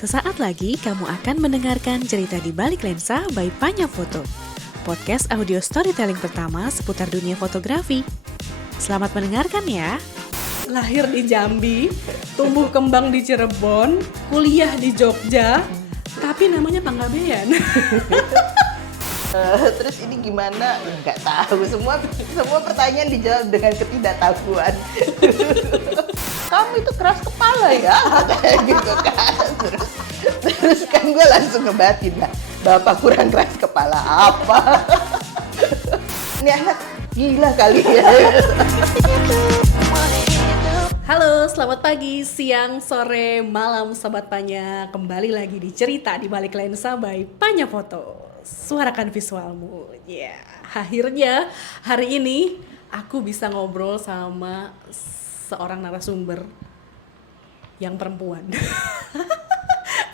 Sesaat lagi kamu akan mendengarkan cerita di balik lensa by Panya Foto, podcast audio storytelling pertama seputar dunia fotografi. Selamat mendengarkan ya. Lahir di Jambi, tumbuh kembang di Cirebon, kuliah di Jogja, tapi namanya Panggabean. Terus ini gimana? Nggak tahu. Semua pertanyaan dijawab dengan ketidaktahuan. Kamu itu keras kepala ya, kayak gitu kan. Terus kan gue langsung ngebatin lah. Bapak kurang keras kepala apa? Ini anak gila kali ya. Halo, selamat pagi, siang, sore, malam Sobat Panya. Kembali lagi di cerita di balik lensa by Panya Foto. Suarakan visualmu. Ya, akhirnya hari ini aku bisa ngobrol sama seorang narasumber yang perempuan.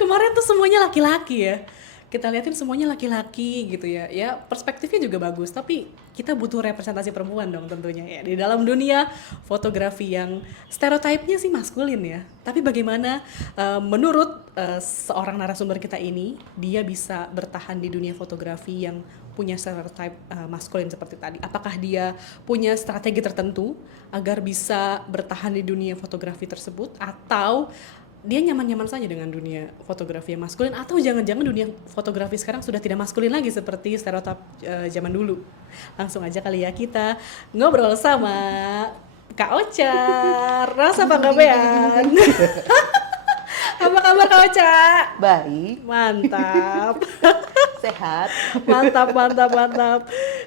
Kemarin tuh semuanya laki-laki ya. Kita liatin semuanya laki-laki gitu ya. Ya, perspektifnya juga bagus, tapi kita butuh representasi perempuan dong tentunya ya. Di dalam dunia fotografi yang stereotipnya sih maskulin ya. Tapi bagaimana menurut seorang narasumber kita ini, dia bisa bertahan di dunia fotografi yang punya stereotip maskulin seperti tadi. Apakah dia punya strategi tertentu agar bisa bertahan di dunia fotografi tersebut, atau dia nyaman-nyaman saja dengan dunia fotografi yang maskulin, atau jangan-jangan dunia fotografi sekarang sudah tidak maskulin lagi seperti stereotip zaman dulu. Langsung aja kali ya kita ngobrol sama Kak Ocha, Rasa Panggabean. Apa kabar Kak Ocha? Baik. Mantap. Sehat. Mantap.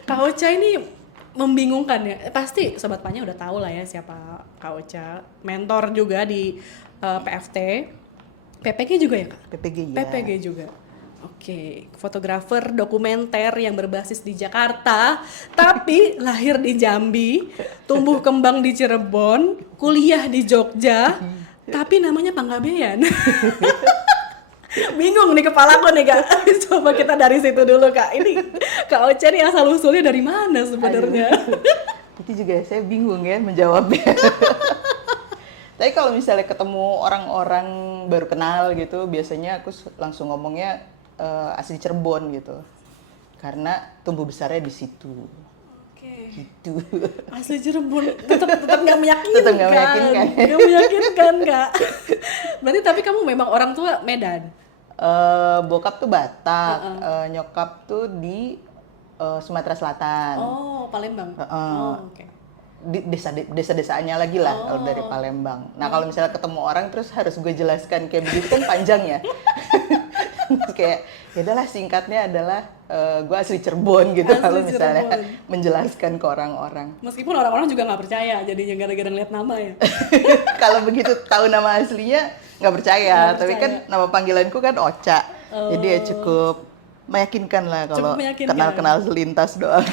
Kak Ocha ini membingungkan ya. Pasti Sobat Panya udah tahu lah ya siapa Kak Ocha. Mentor juga di PFT, PPG juga ya Kak? PPG ya. PPG juga. Oke, fotografer dokumenter yang berbasis di Jakarta, tapi lahir di Jambi, tumbuh kembang di Cirebon, kuliah di Jogja, tapi namanya Panggabean. Bingung nih kepalaku nih Kak. Coba kita dari situ dulu Kak. Ini Kak Ocha nih asal usulnya dari mana sebenarnya? Itu juga saya bingung ya menjawabnya. Tapi kalau misalnya ketemu orang-orang baru kenal gitu, biasanya aku langsung ngomongnya asli Cirebon gitu. Karena tumbuh besarnya di situ. Oke. Gitu. Asli Cirebon tetap nggak meyakinkan. Tetap nggak meyakinkan. Nggak meyakinkan Kak. Berarti tapi kamu memang orang tua Medan. Bokap tuh Batak, nyokap tuh di Sumatera Selatan. Oh, Palembang. Oke. Di desa-desaannya lagi lah kalau dari Palembang. Nah kalau misalnya ketemu orang terus harus gue jelaskan kayak begitu kan panjang ya. Kayak ya udahlah singkatnya adalah gue asli Cirebon gitu kalau misalnya menjelaskan ke orang-orang. Meskipun orang-orang juga nggak percaya jadinya gara-gara ngeliat nama ya. Kalau begitu tahu nama aslinya nggak percaya, tapi kan nama panggilanku kan Ocha. Jadi ya cukup meyakinkan lah kalau kenal-kenal selintas doang.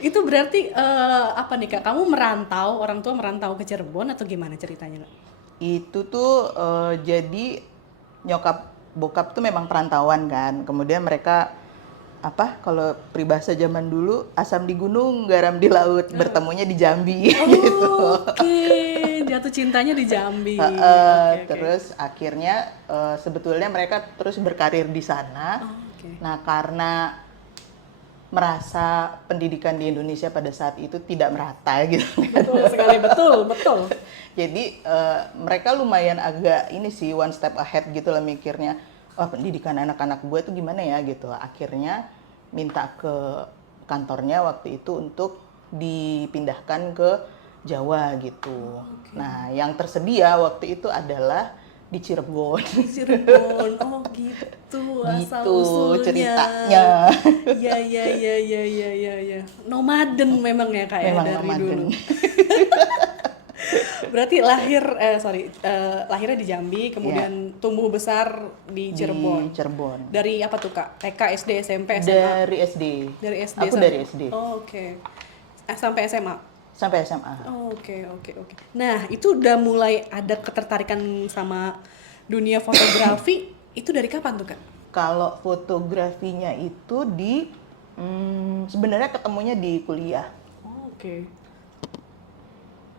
Itu berarti apa nih Kak? Kamu merantau, orang tua merantau ke Cirebon atau gimana ceritanya Kak? Itu tuh jadi nyokap bokap tuh memang perantauan kan. Kemudian mereka kalau peribahasa zaman dulu asam di gunung, garam di laut, bertemunya di Jambi gitu. Oke, jatuh cintanya di Jambi. Terus akhirnya sebetulnya mereka terus berkarir di sana. Nah, karena merasa pendidikan di Indonesia pada saat itu tidak merata gitu. Betul sekali, betul. Jadi mereka lumayan agak ini sih one step ahead gitu lah mikirnya. Wah, pendidikan anak-anak gue tuh gimana ya gitu. Akhirnya minta ke kantornya waktu itu untuk dipindahkan ke Jawa gitu. Nah, yang tersedia waktu itu adalah di Cirebon. Oh gitu, asal usulnya. Ceritanya. Iya. Nomaden memang ya Kak ya dari nomaden. dulu. Berarti lahirnya di Jambi, kemudian tumbuh besar di Cirebon. Di Cirebon. Dari apa tuh Kak? TK, SD, SMP, SMA? Dari SD. Dari SD. Aku dari SD. Oh, oke. Sampai SMA. Sampai SMA. Oke. Nah, itu udah mulai ada ketertarikan sama dunia fotografi itu dari kapan tuh Kak? Kalau fotografinya itu sebenarnya ketemunya di kuliah. Oke.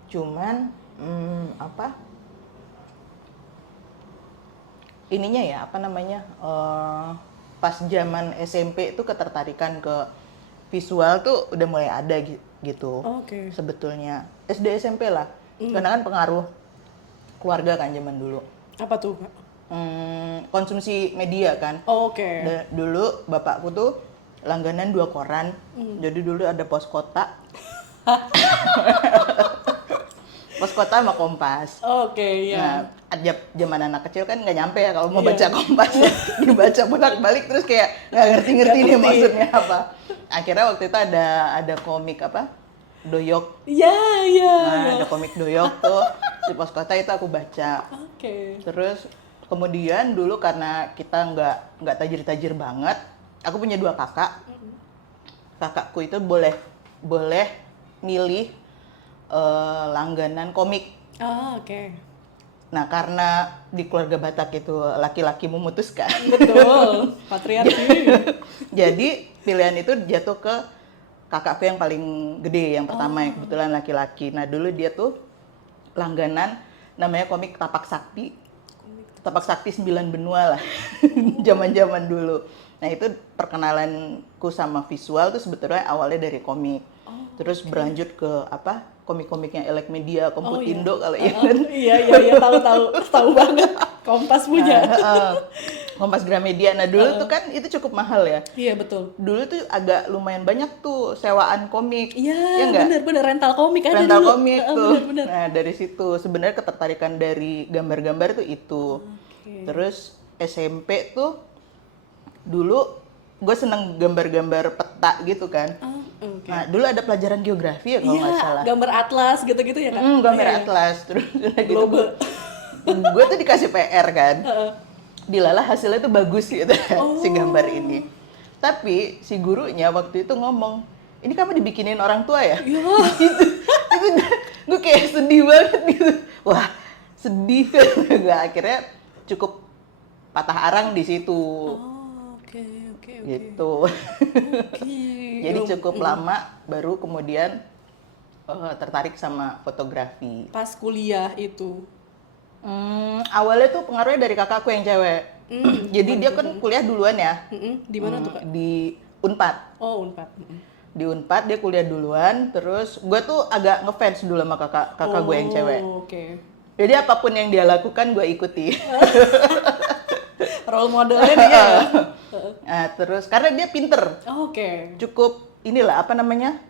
Cuman ininya ya, apa namanya, pas zaman SMP itu ketertarikan ke visual tuh udah mulai ada gitu. Oke. Sebetulnya SD SMP lah, karena kan pengaruh keluarga kan zaman dulu. Apa tuh, Kak? Konsumsi media kan. Oke. Dulu bapakku tuh langganan 2 koran, jadi dulu ada Pos Kota. Pos Kota sama Kompas. Oke, ya. Nah, zaman anak kecil kan nggak nyampe ya kalau mau Iya. baca Kompas, dibaca bolak-balik terus kayak nggak ngerti-ngerti Nggak nih ngerti. maksudnya apa. Akhirnya waktu itu ada komik apa, Doyok. Iya, iya. Nah, ada komik Doyok tuh di Pos Kota itu aku baca. Oke. Terus kemudian dulu karena kita nggak tajir-tajir banget, aku punya 2 kakak. Kakakku itu boleh milih langganan komik. Ah, oke. Nah, karena di keluarga Batak itu laki-laki memutuskan, Betul. Patriarki. jadi pilihan itu jatuh ke kakakku yang paling gede, yang pertama yang kebetulan laki-laki. Nah, dulu dia tuh langganan namanya komik Tapak Sakti. Tapak Sakti 9 benua lah, zaman-zaman dulu. Nah, itu perkenalanku sama visual tuh sebetulnya awalnya dari komik. Terus berlanjut ke apa? Komik-komiknya Elek Media, Komputindo kalau ingat. Iya, tahu banget. Kompas punya. Kompas Gramedia. Nah, dulu tuh kan itu cukup mahal ya. Iya, betul. Dulu tuh agak lumayan banyak tuh sewaan komik. Ya Iya, nggak? bener rental komik ada Rental dulu. komik tuh. Bener. Nah, dari situ sebenarnya ketertarikan dari gambar-gambar tuh itu. Oke. Terus SMP tuh dulu gue seneng gambar-gambar peta gitu kan. Oke. Nah, dulu ada pelajaran geografi ya kalau Iya, nggak salah. gambar atlas gitu-gitu ya, Kak? Gambar Iya. atlas. Terus udah gitu Globe. gue tuh dikasih PR kan. Dilalah hasilnya tuh bagus gitu si gambar ini. Tapi si gurunya waktu itu ngomong, ini kamu dibikinin orang tua ya? Iya. Gitu. Itu gue kayak sedih banget gitu. Wah, sedih. Gue akhirnya cukup patah arang di situ. Oh, oke. Gitu. Oke. Jadi cukup lama baru kemudian tertarik sama fotografi. Pas kuliah itu. Awalnya tuh pengaruhnya dari kakakku yang cewek. Jadi dia kan kuliah duluan ya. Di mana tuh, Kak? Di Unpad. Oh, Unpad. Di Unpad dia kuliah duluan, terus gue tuh agak ngefans dulu sama kakak gue yang cewek. Oh, oke. Jadi apapun yang dia lakukan gue ikuti. Role modelnya dia ya? Nah, terus karena dia pinter, Oh, oke. cukup inilah apa namanya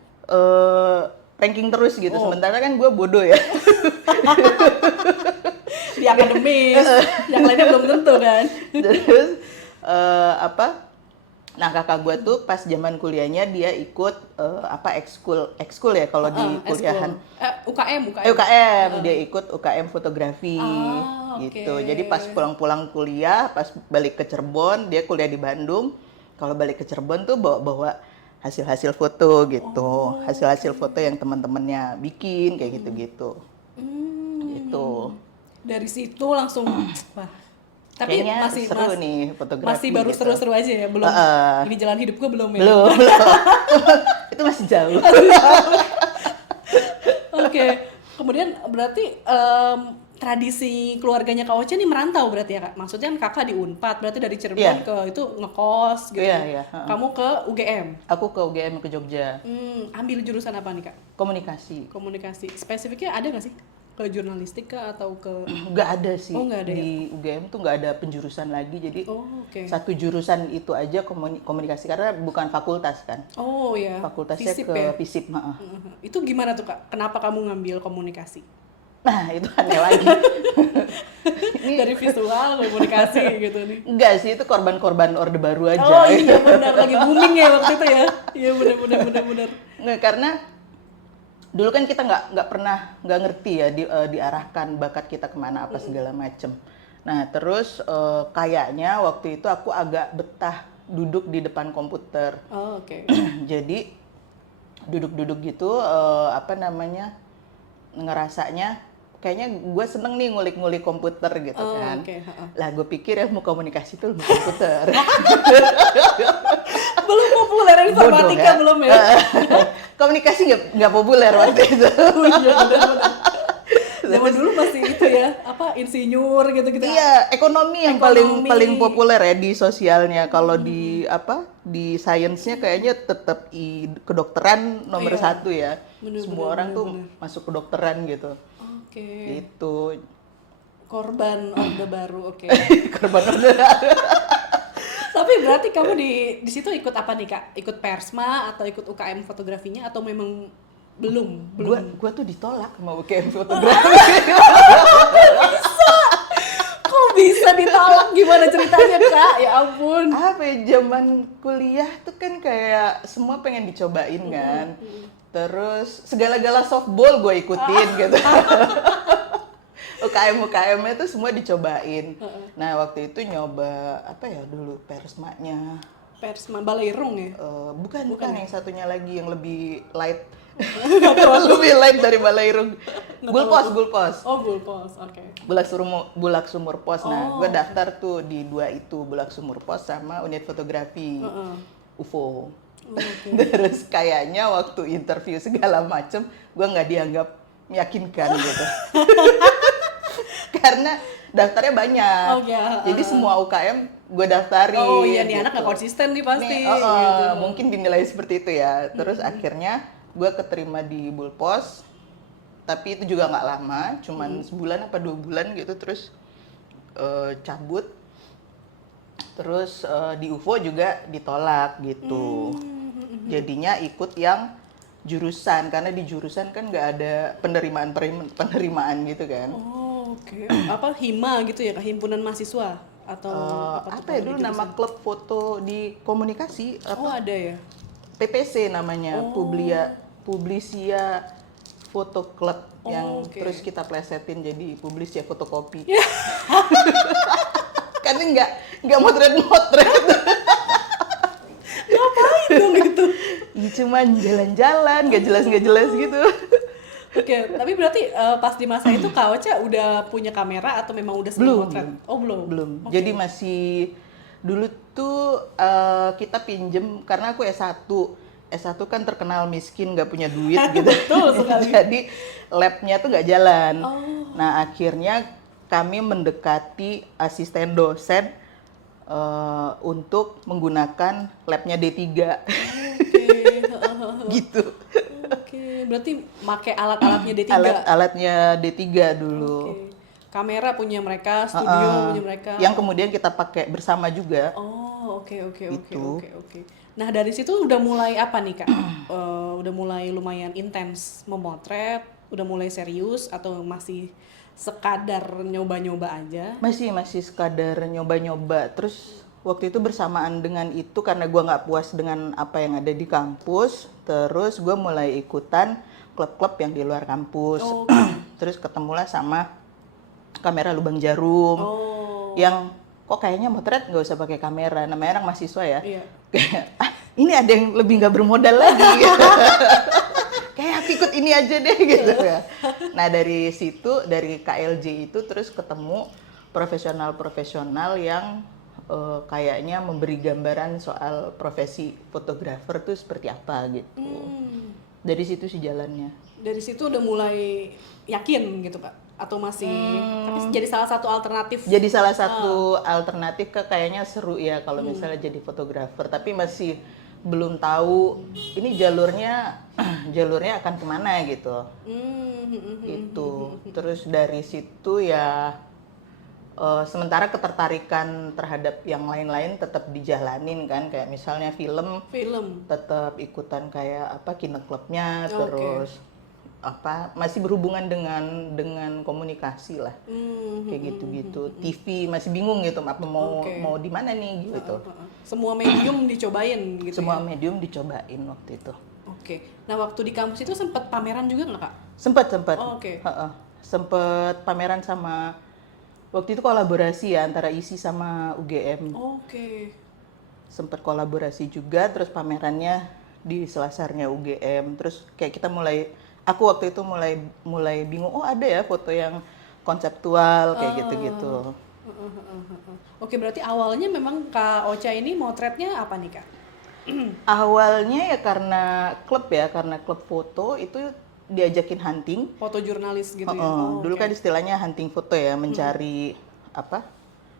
ranking terus gitu. Oh. Sementara kan gue bodoh ya. Di akademis, yang lainnya belum tentu kan? Terus nah kakak gue tuh pas zaman kuliahnya dia ikut ekskul ya kalau di kuliahan. UKM. UKM, dia ikut UKM fotografi Oke. gitu. Jadi pas pulang-pulang kuliah, pas balik ke Cirebon, dia kuliah di Bandung. Kalau balik ke Cirebon tuh bawa-bawa hasil-hasil foto gitu. Hasil-hasil foto yang teman-temannya bikin kayak gitu-gitu. Gitu. Dari situ langsung wah. Tapi Kayaknya masih seru nih fotografi. Masih baru gitu. seru-seru aja ya, belum. Ini jalan hidup gue belum ya. Belum. Itu masih jauh. Oke. Kemudian berarti tradisi keluarganya Kak Oce nih merantau berarti ya, Kak? Maksudnya kan Kakak di Unpad, berarti dari Cirebon Iya. ke itu ngekos gitu. Iya. Kamu ke UGM. Aku ke UGM ke Jogja. Ambil jurusan apa nih, Kak? Komunikasi. Komunikasi. Spesifiknya ada nggak sih? Ke jurnalistik kah atau ke Nggak ada sih. Oh, nggak ada ya? Di UGM tuh nggak ada penjurusan lagi. Jadi oke. satu jurusan itu aja komunikasi karena bukan fakultas kan. Oh ya. Fakultasnya FISIP ke ya? FISIP. Itu gimana tuh, Kak? Kenapa kamu ngambil komunikasi? Nah, itu aneh lagi. Dari visual komunikasi gitu nih. Enggak sih, itu korban-korban Orde Baru aja. Oh iya benar, lagi booming ya waktu itu ya. Iya benar. Nggak, karena dulu kan kita nggak pernah nggak ngerti ya diarahkan bakat kita kemana apa segala macem. Nah terus kayaknya waktu itu aku agak betah duduk di depan komputer. Oh, oke. Jadi duduk-duduk gitu ngerasanya kayaknya gue seneng nih ngulik-ngulik komputer gitu kan. Oke. Lah gue pikir ya mau komunikasi tuh ilmu komputer. Belum populer informatika Bodoh, ya? belum ya? Komunikasi nggak populer waktu itu. Oh iya benar. Zaman dulu masih itu ya, insinyur gitu-gitu. Iya, ekonomi yang Ekonomi. paling populer ya di sosialnya. Kalau di di sainsnya kayaknya tetap kedokteran nomor Iya. satu ya. Bener, Semua bener, orang bener, tuh bener. masuk kedokteran gitu. Oke. Itu Korban Orde Baru, oke. korban order. Tapi berarti kamu di situ ikut apa nih Kak? Ikut Persma atau ikut UKM fotografinya atau memang belum? Gua tuh ditolak sama UKM fotografi. Kok bisa ditolak? Gimana ceritanya Kak? Ya ampun. Apa ya, zaman kuliah tuh kan kayak semua pengen dicobain kan. Terus segala-gala softball gue ikutin gitu. UKM-UKM-nya tuh semua dicobain. Nah, waktu itu nyoba apa ya dulu Persmanya. Persma Baleirung ya? Bukan yang satunya lagi yang lebih light. Lebih light dari Baleirung. Bulpos. Oh, Bulpos, oke. Bulak Sumur Pos. Nah, gue daftar tuh di dua itu, Bulak Sumur Pos sama unit fotografi UFO. Terus kayaknya waktu interview segala macem, gue nggak dianggap meyakinkan gitu. Karena daftarnya banyak. Oh, ya. Jadi semua UKM gue daftarin. Oh iya, nih anak gitu. nggak konsisten nih pasti. Nih, gitu. mungkin dinilai seperti itu ya. Terus akhirnya gue keterima di Bulpos, tapi itu juga nggak lama, cuman sebulan apa 2 bulan gitu. Terus cabut. Terus di UFO juga ditolak gitu. Jadinya ikut yang jurusan, karena di jurusan kan nggak ada penerimaan gitu kan. Oh, oke. Apa HIMA gitu ya, Kak? Himpunan Mahasiswa atau Apa ya dulu nama klub foto di komunikasi Oh, ada ya. PPC namanya, Publisia Foto Club yang oke. terus kita plesetin jadi Publisia Fotokopi. Kan nggak motret. Ngapain dong gitu? Ya, cuman jalan-jalan, nggak jelas gitu. Oke, tapi berarti pas di masa itu Kak Ocha udah punya kamera atau memang udah sering Belum. motret? Oh, belum. Belum. Oke. Jadi masih dulu tuh kita pinjem karena aku S1. S1 kan terkenal miskin, nggak punya duit gitu. Betul sekali. Jadi labnya tuh nggak jalan. Oh. Nah, akhirnya kami mendekati asisten dosen untuk menggunakan labnya D3. Oke. Gitu. Oke, berarti pakai alat-alatnya D3. Alat-alatnya D3 dulu. Oke. Kamera punya mereka, studio punya mereka. Yang kemudian kita pakai bersama juga. Oh, oke. Gitu. Nah, dari situ udah mulai apa nih, Kak? Udah mulai lumayan intens memotret, udah mulai serius atau masih sekadar nyoba-nyoba aja? Masih sekadar nyoba-nyoba. Terus waktu itu bersamaan dengan itu karena gue nggak puas dengan apa yang ada di kampus, terus gue mulai ikutan klub-klub yang di luar kampus. Oh, Terus ketemulah sama kamera lubang jarum yang kok kayaknya motret nggak usah pakai kamera, namanya anak mahasiswa ya. Iya. Ini ada yang lebih nggak bermodal lagi. Gitu. Kayak aku ikut ini aja deh gitu ya. Nah dari situ, dari KLJ itu terus ketemu profesional yang kayaknya memberi gambaran soal profesi fotografer tuh seperti apa gitu. Dari situ sih jalannya. Dari situ udah mulai yakin gitu, Kak? Atau masih tapi jadi salah satu alternatif? Jadi salah satu alternatif kayaknya seru ya kalau misalnya jadi fotografer, tapi masih belum tahu ini jalurnya akan kemana gitu. Gitu. Terus dari situ ya sementara ketertarikan terhadap yang lain-lain tetap dijalanin kan, kayak misalnya film tetap ikutan kayak apa Kineklubnya, terus apa masih berhubungan dengan komunikasi lah, kayak gitu-gitu. TV masih bingung gitu apa mau di mana nih gitu. Semua medium dicobain gitu. Semua ya? medium dicobain waktu itu. Oke. Nah, waktu di kampus itu sempat pameran juga nggak, Kak? Sempet. Oh, oke. Sempet pameran sama waktu itu kolaborasi ya antara ISI sama UGM. Oke. Sempet kolaborasi juga, terus pamerannya di selasarnya UGM. Terus kayak aku waktu itu mulai bingung, oh ada ya foto yang konseptual kayak gitu-gitu. Oke, berarti awalnya memang Kak Ocha ini motretnya apa nih, Kak? Awalnya ya karena klub foto itu diajakin hunting. Foto jurnalis gitu ya. Dulu kan istilahnya hunting foto ya, mencari apa?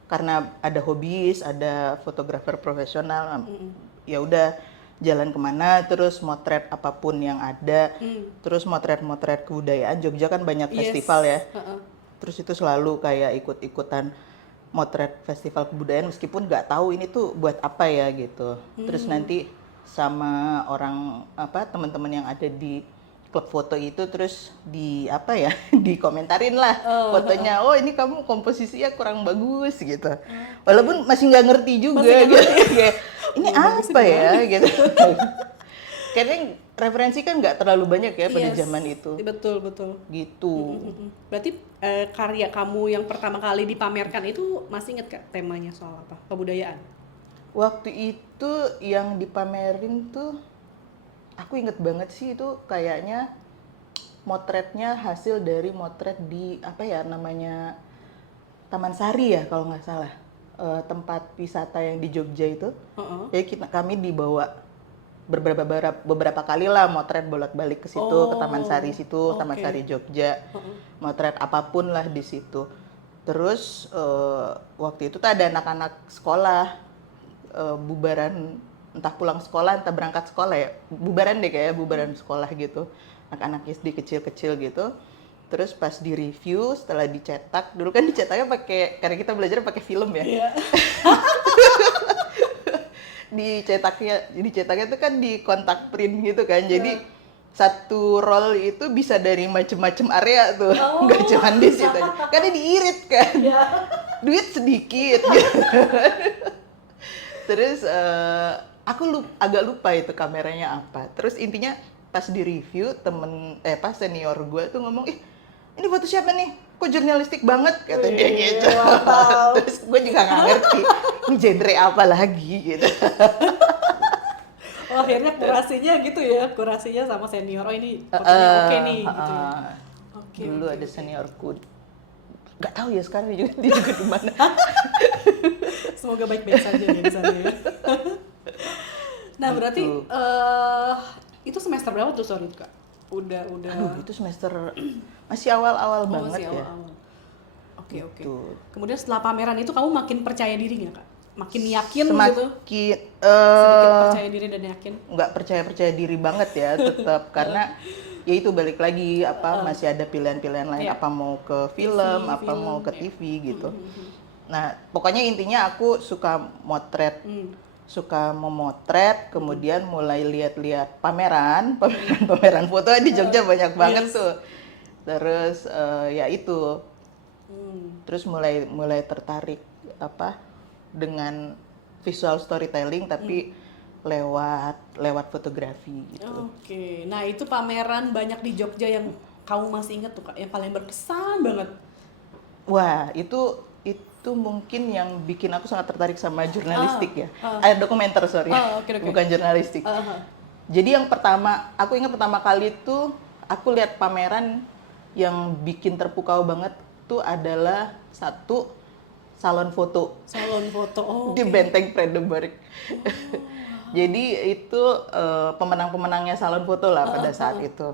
Karena ada hobis, ada fotografer profesional. Ya udah jalan kemana, terus motret apapun yang ada, terus motret-motret kebudayaan. Jogja kan banyak festival ya. Terus itu selalu kayak ikut-ikutan motret festival kebudayaan meskipun nggak tahu ini tuh buat apa ya gitu. Terus nanti sama orang apa teman-teman yang ada di klub foto itu terus di apa ya dikomentarin lah fotonya, oh ini kamu komposisinya kurang bagus gitu, walaupun masih nggak ngerti juga gitu. Kayak, ini apa ya gitu. Kayaknya referensi kan nggak terlalu banyak ya pada zaman itu. Betul Gitu. Berarti karya kamu yang pertama kali dipamerkan itu masih inget Kak temanya soal apa? Kebudayaan? Waktu itu yang dipamerin tuh aku inget banget sih, itu kayaknya motretnya hasil dari motret di apa ya namanya Taman Sari ya kalau nggak salah, tempat wisata yang di Jogja itu. Jadi kami dibawa beberapa kali lah motret bolak-balik ke situ, ke Taman Sari situ, Taman Sari Jogja, motret apapun lah di situ. Terus waktu itu tuh ada anak-anak sekolah bubaran, entah pulang sekolah entah berangkat sekolah ya, bubaran deh kayak bubaran sekolah gitu, anak-anak SD kecil-kecil gitu. Terus pas di review setelah dicetak, dulu kan dicetaknya pakai, karena kita belajar pakai film ya. dicetaknya tuh kan di kontak print gitu kan, jadi satu roll itu bisa dari macem-macem area tuh, nggak cuma di situ aja, karena diirit kan, duit sedikit gitu. Terus aku agak lupa itu kameranya apa. Terus intinya pas di review pas senior gue tuh ngomong, ih ini foto siapa nih? Kok jurnalistik banget kata dia gitu. Terus gue juga nggak ngerti ini genre apa lagi gitu. Oh akhirnya kurasinya gitu ya, kurasinya sama senior. Oh ini fotonya oke nih gitu ya. Dulu ada seniorku, nggak tahu ya sekarang dia juga di mana. Semoga baik-baik saja ya di sana ya. Nah berarti itu semester berapa tuh sorry Kak? Udah. Aduh itu semester masih awal-awal banget masih ya. Awal-awal. Oke. Gitu. Kemudian setelah pameran itu kamu makin percaya diri nggak Kak? Makin yakin gitu? Semakin Sedikit percaya diri dan yakin? Nggak percaya diri banget ya tetap karena ya itu balik lagi masih ada pilihan-pilihan lain, apa mau ke film, apa mau ke TV gitu. Nah pokoknya intinya aku suka motret, suka memotret, kemudian mulai lihat-lihat pameran foto di Jogja banyak banget tuh. Terus ya itu, terus mulai tertarik dengan visual storytelling tapi lewat fotografi gitu. Oke. Nah itu pameran banyak di Jogja yang kamu masih inget tuh Kak, yang paling berkesan banget? Wah itu mungkin yang bikin aku sangat tertarik sama jurnalistik ya. Dokumenter sorry, okay. Bukan jurnalistik. Jadi yang aku ingat pertama kali itu aku lihat pameran yang bikin terpukau banget tuh adalah satu salon foto. Di Benteng Vredenburg. Jadi itu pemenang-pemenangnya salon foto lah pada saat itu.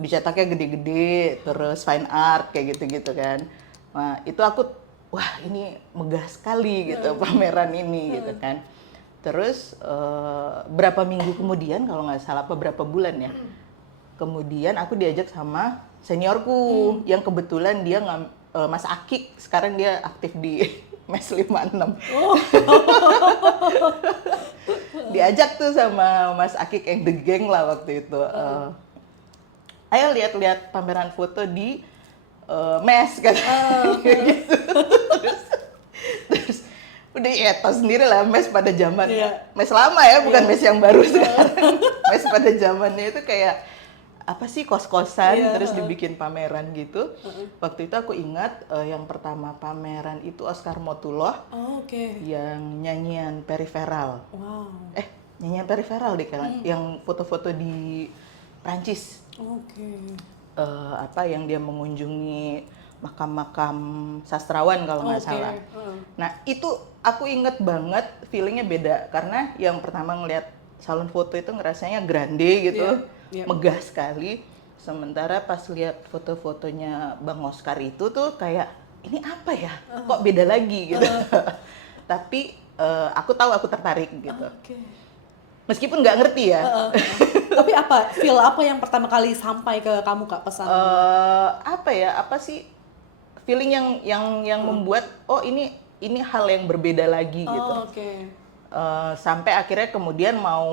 Dicetaknya gede-gede, terus fine art kayak gitu-gitu kan. Nah itu aku, wah ini megah sekali gitu pameran ini gitu kan. Terus berapa minggu kemudian kalau nggak salah berapa bulan ya, kemudian aku diajak sama seniorku yang kebetulan dia Mas Akik, sekarang dia aktif di Mes 56. Diajak tuh sama Mas Akik yang The Gang lah waktu itu. Ayo lihat-lihat pameran foto di Mes kan. Gitu. Terus udah ya tau sendiri lah Mes pada zaman Mes lama ya, bukan Mes yang baru sekarang. Mes pada zamannya itu kayak apa sih kos-kosan terus dibikin pameran gitu. Waktu itu aku ingat yang pertama pameran itu Oscar Motuloh. Yang nyanyian Peripheral. Nyanyian Peripheral deh kan, yang foto-foto di Prancis. Yang dia mengunjungi makam-makam sastrawan kalau nggak salah. Nah itu aku inget banget, feelingnya beda karena yang pertama ngeliat salon foto itu ngerasanya grande gitu, megah sekali. Sementara pas lihat foto-fotonya Bang Oscar itu tuh kayak ini apa ya? Kok beda lagi gitu. Tapi aku tahu aku tertarik gitu. Oke. Meskipun nggak ngerti ya. Tapi apa feel apa yang pertama kali sampai ke kamu Kak pesan? Apa ya? Apa sih feeling yang membuat oh ini hal yang berbeda lagi gitu. Oke. Sampai akhirnya kemudian mau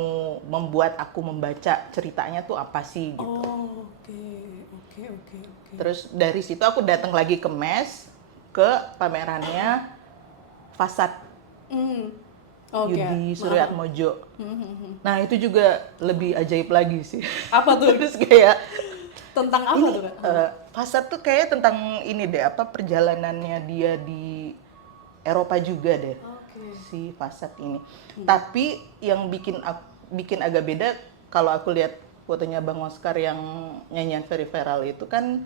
membuat aku membaca ceritanya tuh apa sih gitu. Oke. Terus dari situ aku datang lagi ke MES, ke pamerannya Fasad Yudi Suryatmojo. Nah itu juga lebih ajaib lagi sih. Apa tuh? Terus kayak Tentang apa ini, tuh Kak? Fasad tuh kayak tentang ini deh, apa perjalanannya dia di Eropa juga deh. Si Fasad ini. Tapi yang bikin agak beda kalau aku lihat fotonya Bang Oscar yang nyanyian Very Viral itu kan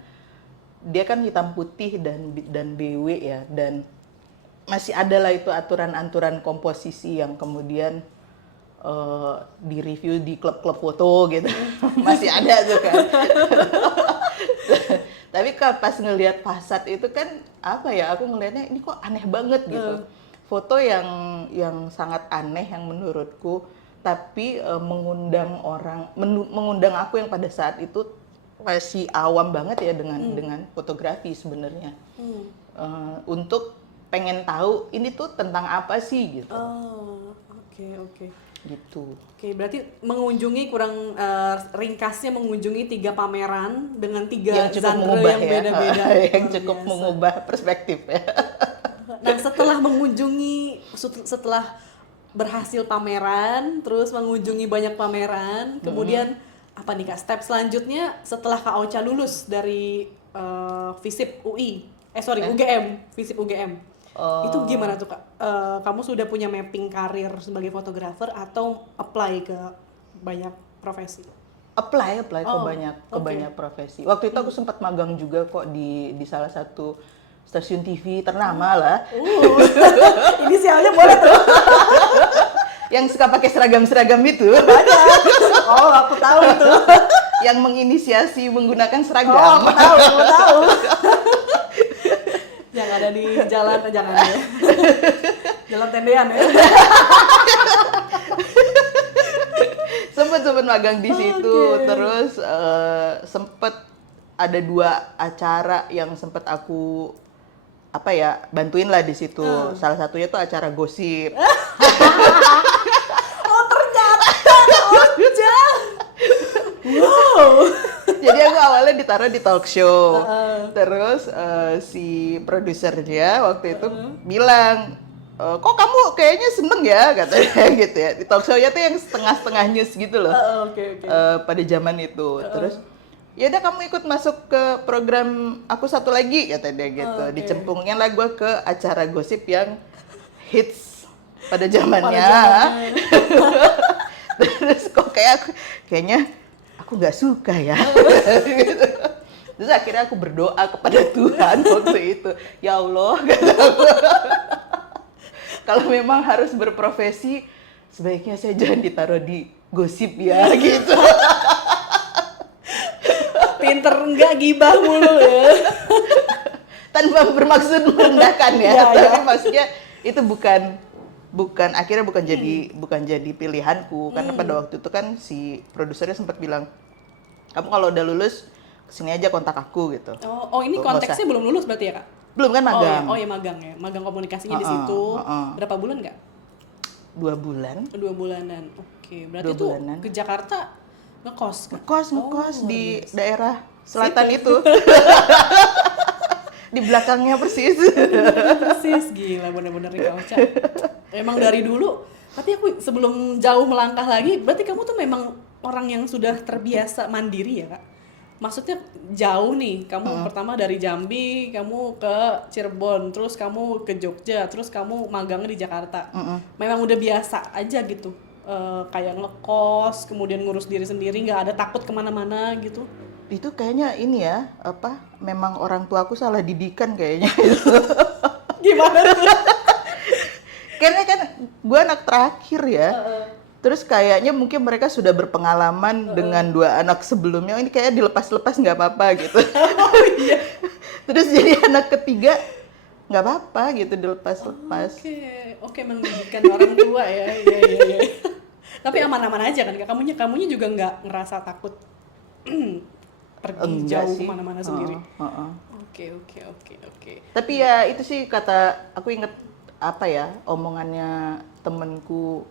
dia kan hitam putih dan BW ya, dan masih ada lah itu aturan-aturan komposisi yang kemudian di review di klub-klub foto gitu. Masih ada tuh kan. Tapi pas ngelihat Fasad itu kan apa ya, aku ngelihatnya ini kok aneh banget gitu. Foto yang sangat aneh yang menurutku, tapi mengundang aku yang pada saat itu masih awam banget ya dengan fotografi sebenarnya. Untuk pengen tahu ini tuh tentang apa sih gitu. Oke. Gitu. Oke, berarti mengunjungi ringkasnya mengunjungi 3 pameran dengan 3 yang cukup genre mengubah yang ya. beda-beda. Yang cukup mengubah perspektif ya. Nah, setelah berhasil pameran, terus mengunjungi banyak pameran, kemudian apa nih Kak step selanjutnya setelah Kak Ocha lulus dari FISIP UI, UGM, FISIP UGM. Itu gimana tuh Kak? Kamu sudah punya mapping karir sebagai fotografer atau apply ke banyak profesi? Apply ke banyak profesi. Waktu itu aku sempat magang juga kok di salah satu stasiun TV ternama lah. Inisialnya boleh tuh. Yang suka pakai seragam-seragam itu. Banyak. Oh, aku tahu itu. Yang menginisiasi menggunakan seragam. Oh, aku tahu. Yang ada di jalan, jangan ya. Jalan tendean ya. Sempet magang di situ. Terus sempet ada 2 acara yang sempet aku bantuin lah di situ. Salah satunya tuh acara gosip. Oh, ternyata Ocha. Wow. Jadi aku awalnya ditaruh di talk show. Terus si produsernya waktu itu bilang, kok kamu kayaknya seneng ya katanya gitu ya. Di talk show-nya tuh yang setengah-setengah news gitu loh. Oke. Pada zaman itu. Terus ya udah kamu ikut masuk ke program aku satu lagi kata dia gitu. Dicempungnya lah gue ke acara gosip yang hits pada zamannya. Terus kok kayaknya aku nggak suka ya. Gitu. Terus akhirnya aku berdoa kepada Tuhan waktu itu, ya Allah, kata aku, kalau memang harus berprofesi sebaiknya saya jangan ditaruh di gosip ya gitu. Pinter enggak gibah mulu ya. Tanpa bermaksud merendahkan ya. Tapi maksudnya itu bukan jadi pilihanku, karena pada waktu itu kan si produsernya sempat bilang, kamu kalau udah lulus kesini aja kontak aku gitu. Oh ini konteksnya belum lulus berarti ya Kak? Belum kan magang. Oh ya magang ya, magang komunikasinya di situ. Berapa bulan nggak? 2 bulan. 2 bulanan. Oke, berarti 2 tuh bulanan. ke Jakarta ngekos kan? Ngekos di daerah selatan itu. Di belakangnya persis. Persis, gila bener-bener nih Kak Ocha. Emang dari dulu, tapi aku sebelum jauh melangkah lagi, berarti kamu tuh memang orang yang sudah terbiasa mandiri ya Kak? Maksudnya jauh nih, kamu pertama dari Jambi, kamu ke Cirebon, terus kamu ke Jogja, terus kamu magangnya di Jakarta. Memang udah biasa aja gitu, kayak ngekos, kemudian ngurus diri sendiri, nggak ada takut kemana-mana gitu. Itu kayaknya ini ya, memang orang tuaku salah didikan kayaknya. Gimana tuh? Karena kan gue anak terakhir ya. Terus kayaknya mungkin mereka sudah berpengalaman dengan 2 anak sebelumnya. Ini kayak dilepas-lepas nggak apa-apa gitu. Oh iya. Terus jadi anak ketiga nggak apa-apa gitu dilepas-lepas. Oke, mendidikan orang tua ya. Iya, iya, iya. Tapi aman-aman aja kan Kak? Kamunya juga nggak ngerasa takut pergi Enggak jauh sih. kemana-mana sendiri? Heeh. Oke. Tapi ya itu sih kata aku inget apa ya omongannya temenku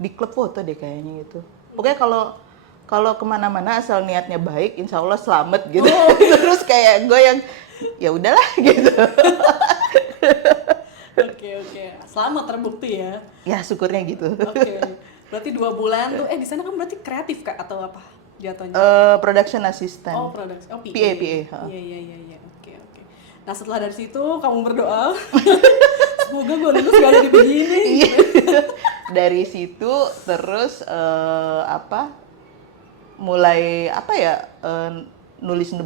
di klub foto deh kayaknya gitu. Pokoknya kalau kalau kemana-mana asal niatnya baik, insya Allah selamat gitu. Terus kayak gue yang ya udahlah gitu. Oke. Selamat terbukti ya. Ya syukurnya gitu. Oke. Berarti 2 bulan tuh, di sana kamu berarti kreatif Kak atau apa jatuhnya? Production assistant. Oh, produksi. Oh, PA. PA. Iya. Oke. Nah, setelah dari situ kamu berdoa, semoga gue lulus gak jadi begini. Iya. Dari situ terus mulai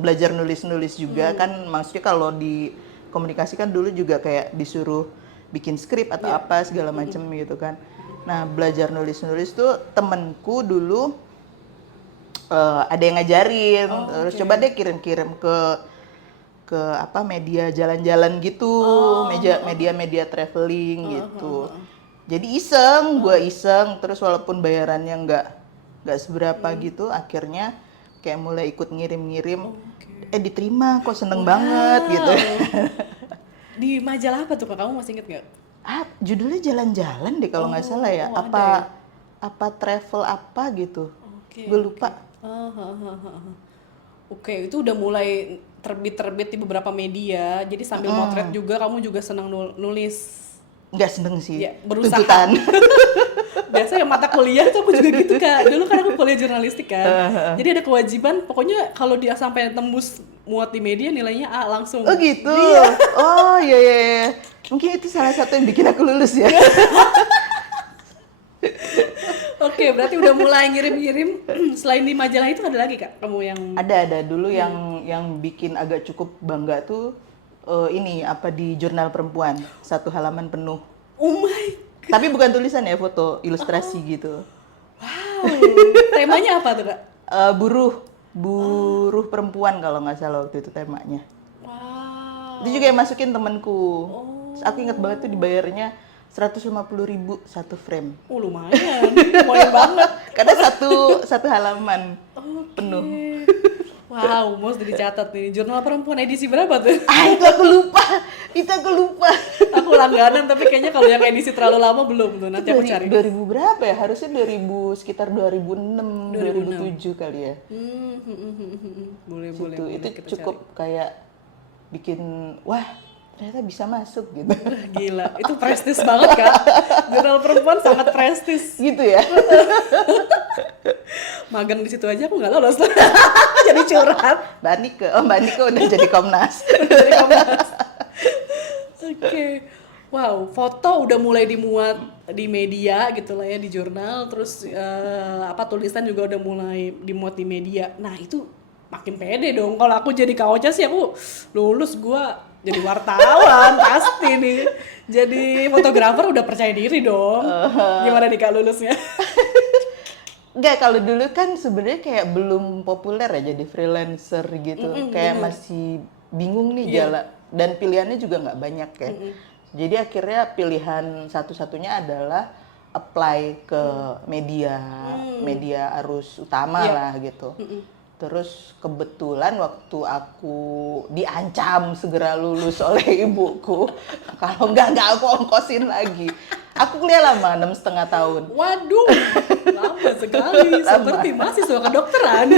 belajar nulis juga kan, maksudnya kalau di komunikasi kan dulu juga kayak disuruh bikin skrip atau apa segala macem gitu kan. Nah, belajar nulis tuh temenku dulu ada yang ngajarin, terus coba deh kirim-kirim ke media jalan-jalan gitu, media traveling gitu. Jadi gue iseng, terus walaupun bayarannya nggak seberapa gitu, akhirnya kayak mulai ikut ngirim-ngirim, diterima kok, seneng banget gitu. Di majalah apa tuh Kak? Kamu masih inget gak? Judulnya jalan-jalan deh kalau nggak salah ya, apa travel apa gitu, gue lupa. Oke, itu udah mulai terbit di beberapa media, jadi sambil motret juga kamu juga senang nulis. Nggak seneng sih, Ya, berusaha. tuntutan. Biasanya mata kuliah tuh aku juga gitu Kak. Dulu kan aku kuliah jurnalistik kan. Jadi ada kewajiban, pokoknya kalau dia sampai tembus muat di media nilainya A langsung. Oh gitu. Iya. Oh iya. Mungkin itu salah satu yang bikin aku lulus ya. Oke, berarti udah mulai ngirim-ngirim. Selain di majalah itu ada lagi Kak? Kamu yang Ada dulu yang bikin agak cukup bangga tuh ini di jurnal perempuan, 1 halaman penuh. Oh my. Tapi bukan tulisan ya, foto ilustrasi gitu. Wow. Temanya apa tuh Kak? Buruh perempuan kalau nggak salah waktu itu temanya. Wow. Itu juga yang masukin temanku. Terus aku ingat banget tuh dibayarnya 150.000 1 frame. Lumayan banget. Karena satu halaman penuh. Wow, mau dicatat nih. Jurnal perempuan edisi berapa tuh? Itu aku lupa. Aku langganan, tapi kayaknya kalau yang edisi terlalu lama belum tuh. Nanti aku cari. 2000 berapa ya? Harusnya sekitar 2006, 2007 kali ya. Boleh. Itu kita cukup kayak bikin, wah ternyata bisa masuk gitu. Gila, itu prestis banget Kak. Jurnal perempuan sangat prestis. Gitu ya. Magang di situ aja aku nggak lolos. Jadi curhat. Mbak Nike udah jadi Komnas. Oke. Wow, foto udah mulai dimuat di media gitu lah ya, di jurnal, terus tulisan juga udah mulai dimuat di media. Nah, itu makin pede dong. Kalau aku jadi Kak Ocha sih aku lulus gua jadi wartawan pasti nih. Jadi fotografer udah percaya diri dong. Gimana nih Kak lulusnya? Enggak, kalau dulu kan sebenarnya kayak belum populer ya jadi freelancer gitu. Kayak masih bingung nih jalan, dan pilihannya juga nggak banyak ya. Jadi akhirnya pilihan satu-satunya adalah apply ke media arus utama lah gitu. Terus kebetulan waktu aku diancam segera lulus oleh ibuku, kalau nggak aku ongkosin lagi. Aku kuliah lama, 6,5 tahun. Waduh, lama sekali. Seperti mahasiswa kedokteran.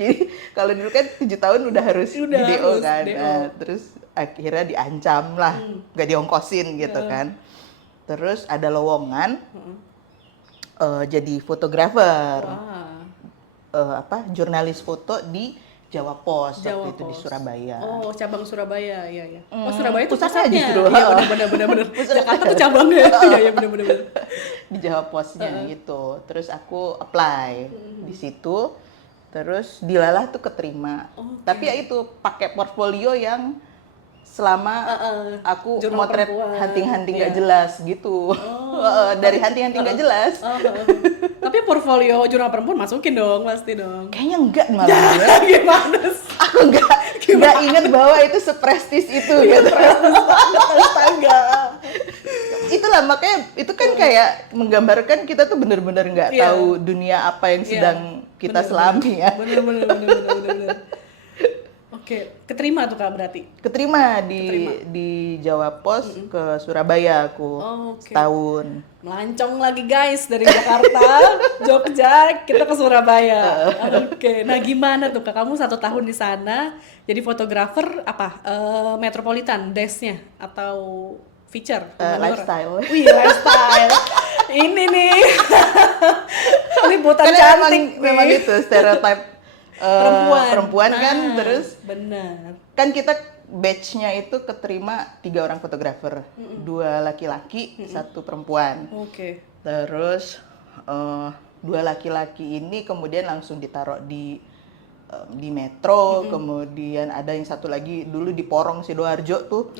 Jadi kalau dulu kan 7 tahun udah harus di DO kan. DO. Nah, terus akhirnya diancam lah, nggak diongkosin gitu kan. Terus ada lowongan jadi fotografer, jurnalis foto di Jawa Pos waktu itu di Surabaya. Oh, cabang Surabaya, iya. Oh, Surabaya itu pusatnya pusatnya. justru. Iya, benar. Jakarta tuh cabangnya. Iya, benar. Di Jawa Posnya gitu. Terus aku apply di situ. Terus dilalah tuh keterima. Tapi ya itu pakai portfolio yang selama aku motret hunting-hunting nggak jelas gitu. Dari hunting-hunting nggak jelas. Tapi portfolio jurnal perempuan masukin dong, pasti dong. Kayaknya enggak malah ya. Gimana sih? Aku nggak ingat bahwa itu seprestis itu gitu. Astaga. Itulah makanya itu kan kayak menggambarkan kita tuh bener-bener nggak tahu dunia apa yang sedang kita selami ya. Bener. Oke, keterima tuh Kak berarti? Keterima di Jawa Pos ke Surabaya aku setahun. Melancong lagi guys dari Jakarta, Jogja, kita ke Surabaya. Oke, nah gimana tuh Kak? Kamu 1 tahun di sana, jadi fotografer apa? Metropolitan, desk-nya atau feature? Lifestyle. Wih, lifestyle. Ini nih. Liputan Karena cantik memang gitu stereotip perempuan kan, terus benar. kan kita batch-nya itu keterima 3 orang fotografer, 2 laki-laki, 1 perempuan. Oke. Terus 2 laki-laki ini kemudian langsung ditaruh di Metro, kemudian ada yang satu lagi dulu di Porong Sidoarjo tuh,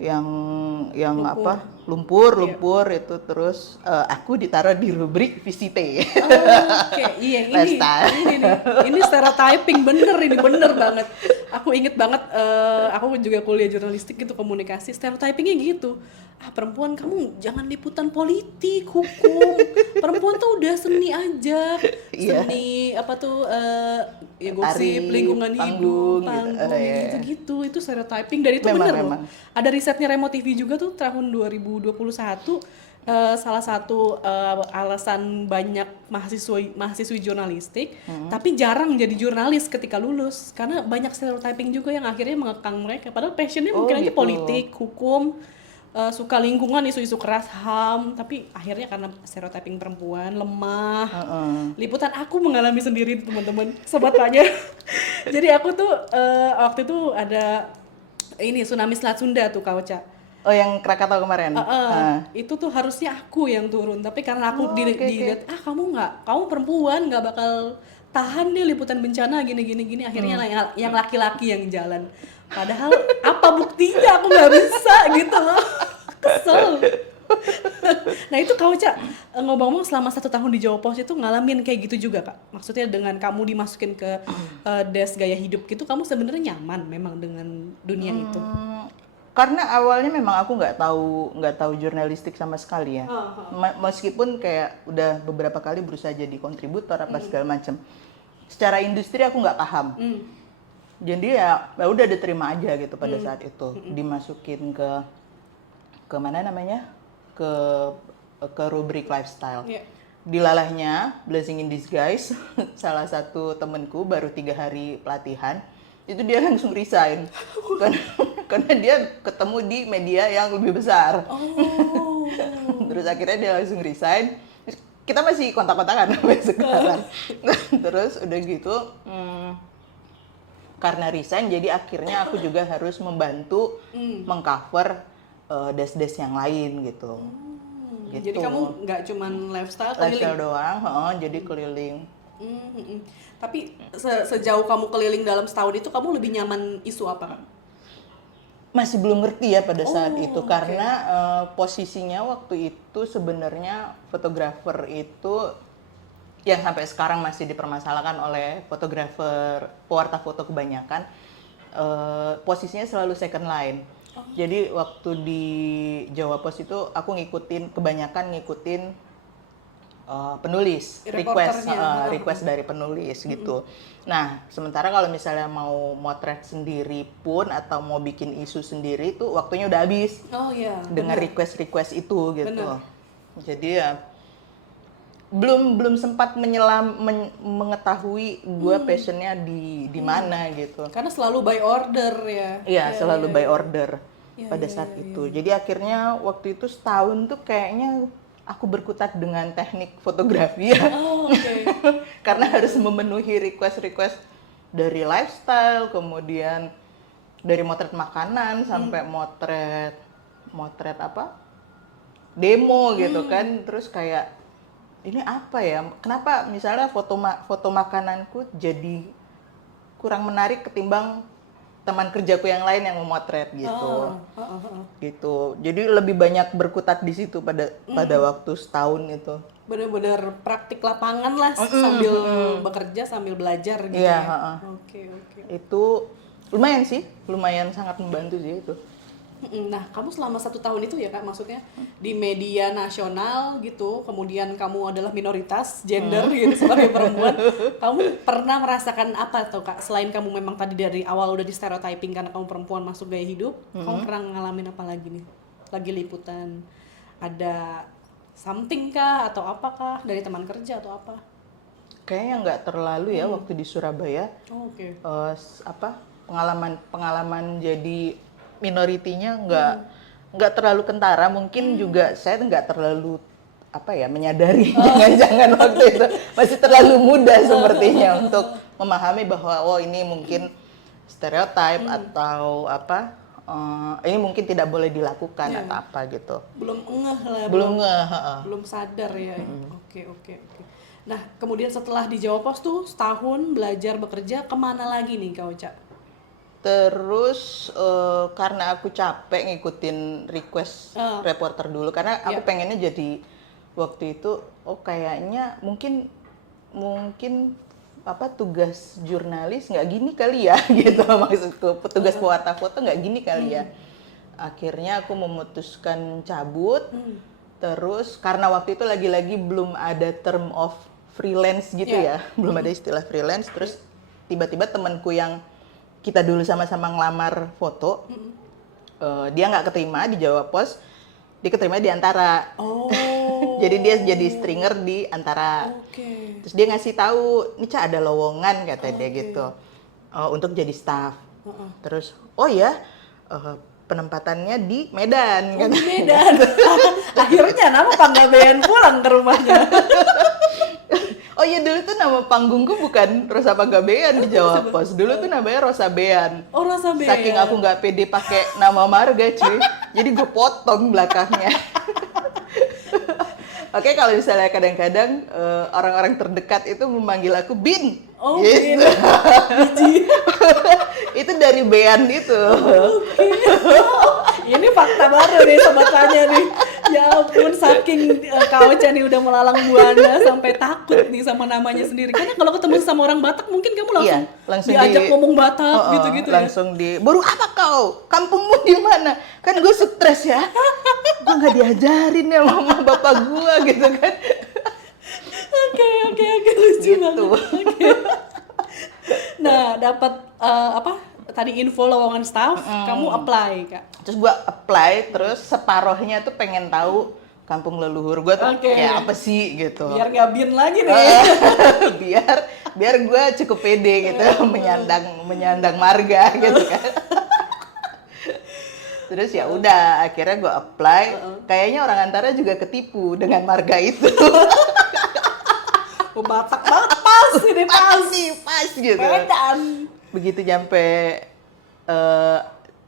yang lumpur itu, terus aku ditaruh di rubrik Visite. Oke, iya ini stereotyping bener banget. Aku inget banget, aku juga kuliah jurnalistik gitu, komunikasi, stereotypingnya gitu. Perempuan kamu jangan liputan politik, hukum. Perempuan tuh udah seni aja, seni apa tuh ya gosip, lingkungan hidup, panggung gitu. Itu stereotyping dan itu bener loh. Ada risetnya Remo TV juga tuh tahun 2021. Salah satu alasan banyak mahasiswi jurnalistik tapi jarang jadi jurnalis ketika lulus karena banyak stereotyping juga yang akhirnya mengekang mereka, padahal passionnya mungkin aja politik, hukum, suka lingkungan, isu-isu keras HAM, tapi akhirnya karena stereotyping perempuan lemah. Liputan aku mengalami sendiri teman-teman, sobat Panya. Jadi aku tuh waktu itu ada ini tsunami Selat Sunda tuh Kak Ocha. Oh, yang Krakatau kemarin. Itu tuh harusnya aku yang turun, tapi karena aku dilihat kamu perempuan nggak bakal tahan nih liputan bencana gini akhirnya yang laki-laki yang jalan. Padahal apa buktinya aku nggak bisa gitu loh. Kesel. Nah itu Kak Ocha, ngomong-ngomong selama 1 tahun di Jawa Pos itu ngalamin kayak gitu juga Kak? Maksudnya dengan kamu dimasukin ke desk gaya hidup gitu, kamu sebenarnya nyaman memang dengan dunia itu? Karena awalnya memang aku nggak tahu jurnalistik sama sekali ya. Meskipun kayak udah beberapa kali berusaha jadi kontributor apa segala macam. Secara industri aku nggak paham. Jadi ya udah diterima aja gitu pada saat itu. Dimasukin ke mana namanya? Ke rubrik lifestyle. Dilalahnya blessing in disguise, salah satu temenku baru 3 hari pelatihan itu dia langsung resign karena dia ketemu di media yang lebih besar. Terus akhirnya dia langsung resign. Kita masih kontak-kontakan sampai sekarang. Terus udah gitu karena resign jadi akhirnya aku juga harus membantu mengcover desk-desk yang lain gitu. Jadi kamu nggak cuman lifestyle doang, jadi keliling. Tapi sejauh kamu keliling dalam setahun itu kamu lebih nyaman isu apa? Masih belum ngerti ya pada saat itu karena posisinya waktu itu sebenarnya fotografer itu yang sampai sekarang masih dipermasalahkan oleh fotografer pewarta foto kebanyakan, posisinya selalu second line. Jadi waktu di Jawa Pos itu aku kebanyakan ngikutin penulis, request dari penulis gitu. Nah, sementara kalau misalnya mau motret sendiri pun atau mau bikin isu sendiri itu waktunya udah habis. Dengan request itu gitu. Jadi ya belum sempat mengetahui gue passionnya di mana gitu. Karena selalu by order ya. Iya, selalu by order pada saat itu. Jadi akhirnya waktu itu setahun tuh kayaknya aku berkutat dengan teknik fotografi ya. Karena harus memenuhi request dari lifestyle, kemudian dari motret makanan sampai motret apa? Demo gitu kan. Terus kayak ini apa ya? Kenapa misalnya foto makananku jadi kurang menarik ketimbang teman kerjaku yang lain yang memotret gitu. Oh. Gitu. Jadi lebih banyak berkutat di situ pada waktu setahun itu. Bener-bener praktik lapangan lah sambil bekerja sambil belajar gitu Iya, ya. Oke. Itu lumayan sih, lumayan sangat membantu sih itu. Nah, kamu selama 1 tahun itu ya Kak, maksudnya di media nasional gitu, kemudian kamu adalah minoritas gender gitu sebagai perempuan, kamu pernah merasakan apa tuh Kak? Selain kamu memang tadi dari awal udah di stereotyping karena kamu perempuan masuk gaya hidup, kamu pernah ngalamin apa lagi nih? Lagi liputan, ada something kah atau apakah dari teman kerja atau apa? Kayaknya nggak terlalu ya waktu di Surabaya. Oh, oke. Pengalaman jadi minoritinya nggak terlalu kentara. Mungkin juga saya nggak terlalu menyadari jangan-jangan waktu itu masih terlalu muda sepertinya untuk memahami bahwa ini mungkin stereotip atau ini mungkin tidak boleh dilakukan atau apa gitu. Belum ngeh lah, belum sadar ya. Oke. Nah, kemudian setelah di Jawa Pos tuh setahun belajar bekerja, kemana lagi nih Kak Ocha? Terus karena aku capek ngikutin request reporter dulu, karena aku pengennya jadi waktu itu kayaknya mungkin tugas jurnalis nggak gini kali ya gitu, maksudku tugas pewarta foto nggak gini kali ya. Akhirnya aku memutuskan cabut. Terus karena waktu itu lagi-lagi belum ada term of freelance gitu ya, belum ada istilah freelance. Terus tiba-tiba temanku yang kita dulu sama-sama ngelamar foto, dia nggak keterima di Jawa Pos, dia keterima di Antara. Jadi dia jadi stringer di Antara. Terus dia ngasih tahu, nih Ca ada lowongan kata dia gitu, untuk jadi staff. Terus penempatannya di Medan. Di Medan. Akhirnya nama Panggabean pulang ke rumahnya. Oh iya, dulu tuh nama panggungku bukan Rosa Panggabean di Jawa Pos. Dulu tuh namanya Rosa Bean. Oh, Rosa Bean. Saking aku nggak pede pakai nama marga cuy. Jadi gue potong belakangnya. Oke, kalau misalnya kadang-kadang orang-orang terdekat itu memanggil aku Bin. Oh, gitu. Bin. Itu dari Bean itu. Ini fakta baru nih sobat tanya nih. Ya ampun, saking Kak Ocha nih udah melalang buana sampai takut nih sama namanya sendiri. Karena kalau ketemu sama orang Batak mungkin kamu langsung diajak ngomong Batak gitu-gitu ya. Langsung baru apa kau? Kampungmu di mana? Kan gue stres ya. Gue nggak diajarin ya mama bapak gue gitu kan. Oke, lucu Gitu. banget. Okay. Nah, dapat tadi info lowongan staff, kamu apply Kak. Terus gue apply, terus separohnya tuh pengen tahu kampung leluhur gue tuh kayak apa sih gitu. Biar nggak bin lagi nih. biar gue cukup pede gitu menyandang marga gitu kan. Terus ya udah, akhirnya gue apply. Kayaknya orang Antara juga ketipu dengan marga itu. Batak banget, pas gitu. Medan. Begitu nyampe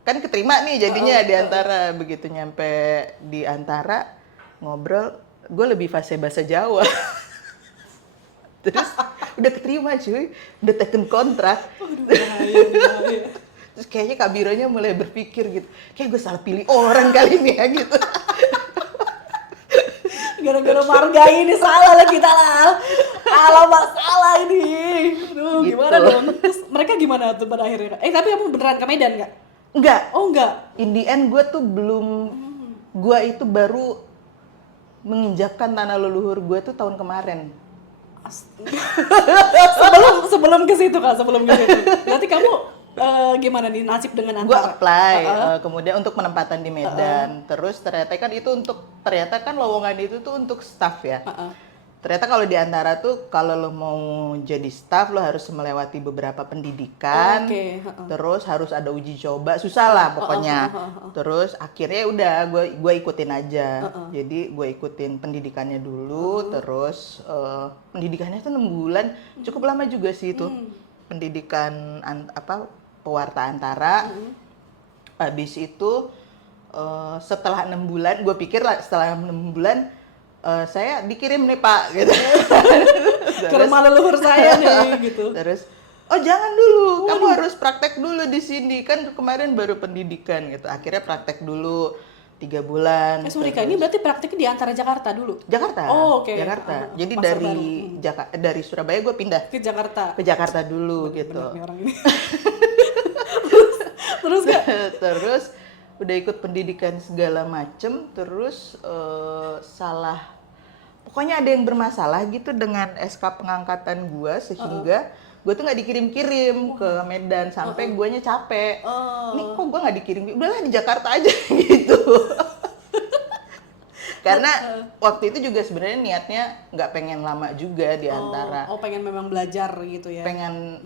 kan keterima nih jadinya di Antara. Begitu nyampe di Antara ngobrol, gue lebih fasih bahasa Jawa. Terus udah keterima cuy, udah taken kontrak. Bahaya. Terus kayaknya Kak Bironya mulai berpikir gitu, kayak gue salah pilih orang kali ini ya gitu. Gara-gara marga ini salah lah kita lah. Alamak salah ini. Aduh, Gitu. gimana dong? Terus mereka gimana tuh pada akhirnya? Tapi kamu beneran ke Medan nggak? Enggak. Oh enggak. In the end gue tuh belum, gue itu baru menginjakkan tanah leluhur gue tuh tahun kemarin. sebelum ke situ Kak, Berarti kamu gimana nih nasib dengan Gue Antara? apply, kemudian untuk penempatan di Medan. Terus ternyata kan lowongan itu tuh untuk staff ya. Ternyata kalau di Antara tuh kalau lo mau jadi staff lo harus melewati beberapa pendidikan. Terus harus ada uji coba, susah lah pokoknya. Terus akhirnya udah gue ikutin aja. Jadi gue ikutin pendidikannya dulu. Terus pendidikannya tuh 6 bulan, cukup lama juga sih itu. Pendidikan pewarta Antara. Habis itu setelah 6 bulan, gue pikir lah setelah 6 bulan saya dikirim nih Pak gitu. Ke rumah leluhur saya nih gitu. Terus oh jangan dulu, kamu Waduh. harus praktek dulu di sini, kan kemarin baru pendidikan gitu. Akhirnya praktek dulu 3 bulan. Sorry Kak, ini berarti praktiknya di antara Jakarta dulu? Jakarta, Oh, oke. Jakarta. Jadi Pasar dari baru. dari Surabaya gue pindah Ke Jakarta. ke Jakarta dulu gitu. Bener nih orang ini. Terus Kak? Terus udah ikut pendidikan segala macem, terus pokoknya ada yang bermasalah gitu dengan SK pengangkatan gue sehingga gue tuh nggak dikirim-kirim ke Medan sampai guanya capek. Nih kok gue nggak dikirim? Udahlah di Jakarta aja gitu. Karena waktu itu juga sebenarnya niatnya nggak pengen lama juga di antara. Oh, pengen memang belajar gitu ya. pengen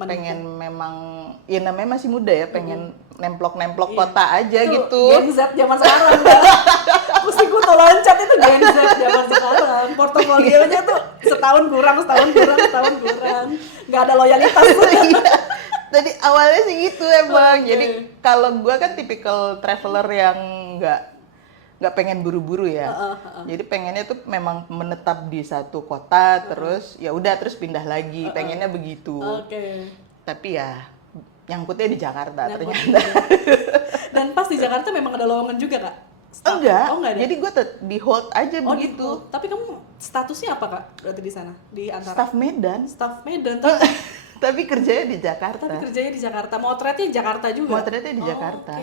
memang ya namanya masih muda ya, pengen nemplok kota aja Itu gitu. Gen Z zaman sekarang Mbak. Mesti gue tuh loncat itu Gen Z zaman sekarang. Portofolionya tuh setahun kurang. Nggak ada loyalitas. Iya. Tadi awalnya sih gitu emang. Oke. Jadi kalau gue kan tipikal traveler yang nggak pengen buru-buru ya. Jadi pengennya tuh memang menetap di satu kota, terus ya udah terus pindah lagi. Pengennya begitu. Oke. Tapi ya nyangkutnya di Jakarta Nyangkut ternyata. Dan pas di Jakarta memang ada lowongan juga Kak? Enggak. Oh, enggak ada. Jadi gue di hold aja Oh, begitu. Tapi kamu statusnya apa Kak? Berarti di sana? Di antara Staf Medan. Staff Medan tuh. Tapi kerjanya di Jakarta. Tapi kerjanya di Jakarta. Motretnya Jakarta juga? Motretnya di Jakarta.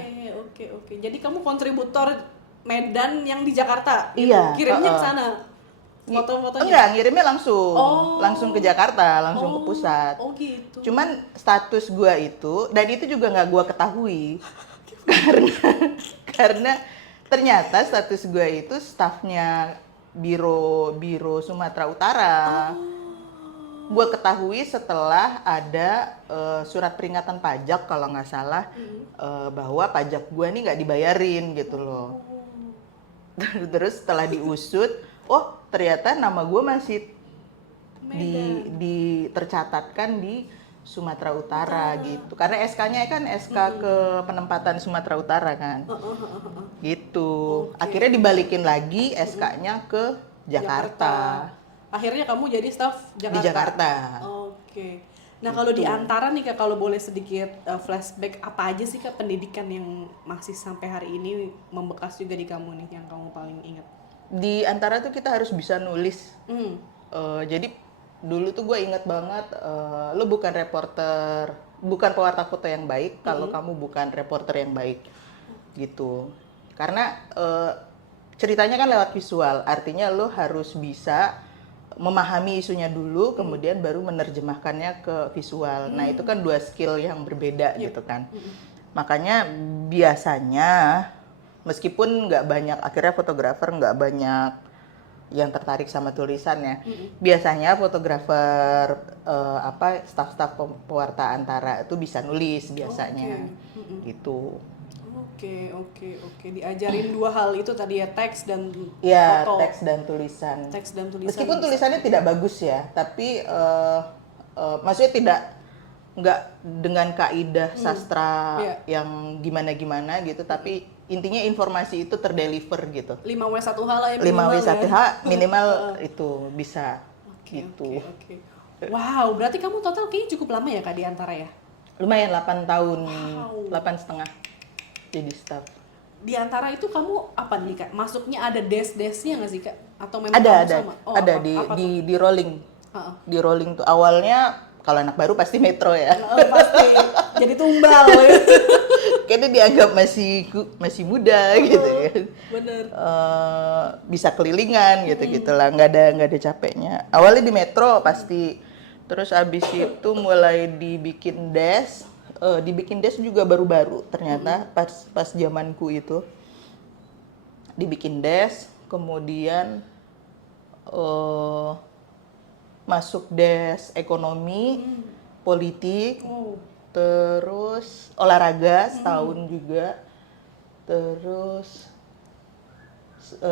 Oke. Jadi kamu kontributor Medan yang di Jakarta? Gitu? Iya. Kirimnya ke sana? Foto-fotonya? Enggak, ngirimnya langsung. Oh. Langsung ke Jakarta, langsung ke pusat. Oh gitu. Cuman status gua itu, dan itu juga nggak gua ketahui. karena ternyata status gua itu stafnya Biro Sumatera Utara. Gue ketahui setelah ada surat peringatan pajak kalau nggak salah, bahwa pajak gue nih nggak dibayarin gitu loh. Terus setelah diusut, oh ternyata nama gue masih tercatatkan di Sumatera Utara gitu. Karena SK-nya kan SK ke penempatan Sumatera Utara kan. Gitu. Akhirnya dibalikin lagi SK-nya ke Jakarta. Akhirnya kamu jadi staf Jakarta? Di Jakarta. Oke. Nah kalau di antara nih Kak, kalau boleh sedikit flashback, apa aja sih Kak pendidikan yang masih sampai hari ini membekas juga di kamu nih, yang kamu paling ingat? Di antara tuh kita harus bisa nulis. Jadi dulu tuh gue ingat banget, lo bukan pewarta foto yang baik kalau kamu bukan reporter yang baik gitu. Karena ceritanya kan lewat visual, artinya lo harus bisa memahami isunya dulu, kemudian baru menerjemahkannya ke visual. Nah itu kan 2 skill yang berbeda gitu kan. Makanya biasanya meskipun nggak banyak, akhirnya fotografer nggak banyak yang tertarik sama tulisannya. Biasanya fotografer staf-staf pewarta antara itu bisa nulis biasanya gitu. Oke. Diajarin 2 hal itu tadi ya, teks dan Ya, foto. teks dan tulisan. Meskipun bisa. tulisannya tidak bagus ya, tapi maksudnya nggak dengan kaidah sastra yang gimana-gimana gitu, tapi intinya informasi itu terdeliver gitu. 5W1H lah ya 5W1H minimal itu bisa gitu. Oke. Wow, berarti kamu total kayaknya cukup lama ya Kak di antara ya? Lumayan 8 tahun, 8,5 jadi staff. Di antara itu kamu apa nih Kak? Masuknya ada desk-desknya nggak sih Kak? Atau memang Ada, kamu sama? Oh, ada apa di rolling. Di rolling tuh awalnya kalau anak baru pasti metro ya. pasti jadi tumbal ya. Kayaknya dianggap masih muda gitu ya. Bener. Bisa kelilingan gitu lah, nggak ada capeknya. Awalnya di metro pasti, terus abis itu mulai dibikin desk juga baru-baru ternyata pas zamanku itu dibikin desk, kemudian masuk desk ekonomi, politik, terus olahraga setahun juga, terus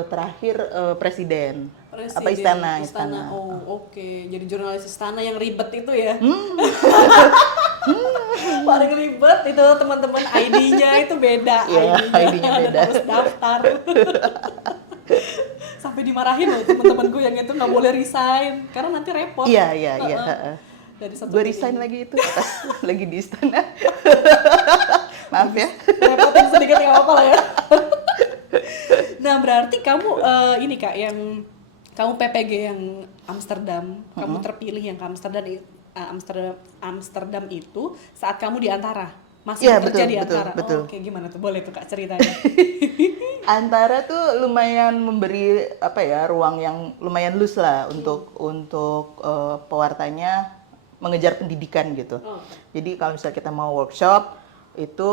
terakhir presiden. Apa istana. Oh, oke. Jadi jurnalis istana yang ribet itu ya. Paling ribet itu teman-teman ID-nya itu beda. Iya, ID-nya beda. Harus daftar. Sampai dimarahin loh teman-temanku yang itu nggak boleh resign karena nanti repot. Iya. dari satu Gue meeting. resign lagi itu pas lagi di istana. Maaf ya. Repotin sedikit nggak apa-apa lah ya. Nah berarti kamu ini Kak yang kamu PPG yang Amsterdam, kamu terpilih yang ke Amsterdam itu saat kamu di Antara, masih Iya, bekerja betul, di betul, Antara. betul. Oh, oke gimana tuh? Boleh tuh Kak ceritanya. Antara tuh lumayan memberi apa ya ruang yang lumayan luas lah untuk pewartanya mengejar pendidikan gitu. Oh. Jadi kalau misalnya kita mau workshop itu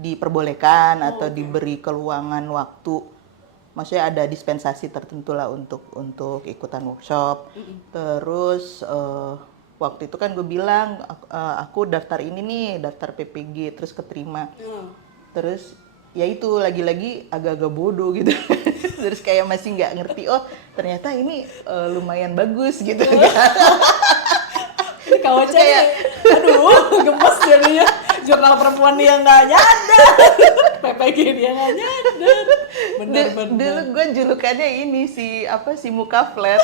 diperbolehkan atau diberi keluangan waktu. Maksudnya ada dispensasi tertentu lah untuk ikutan workshop. Terus waktu itu kan gue bilang aku daftar ini nih, daftar PPG terus keterima. Terus ya itu lagi-lagi agak-agak bodoh gitu. Terus kayak masih nggak ngerti, oh ternyata ini lumayan bagus gitu. Ini Kak Ocha nih, aduh gemes jadinya. Jurnal perempuan dia nggak nyadar, PPG dia nggak nyadar. Bener-bener. Dulu gue julukannya ini si muka flat.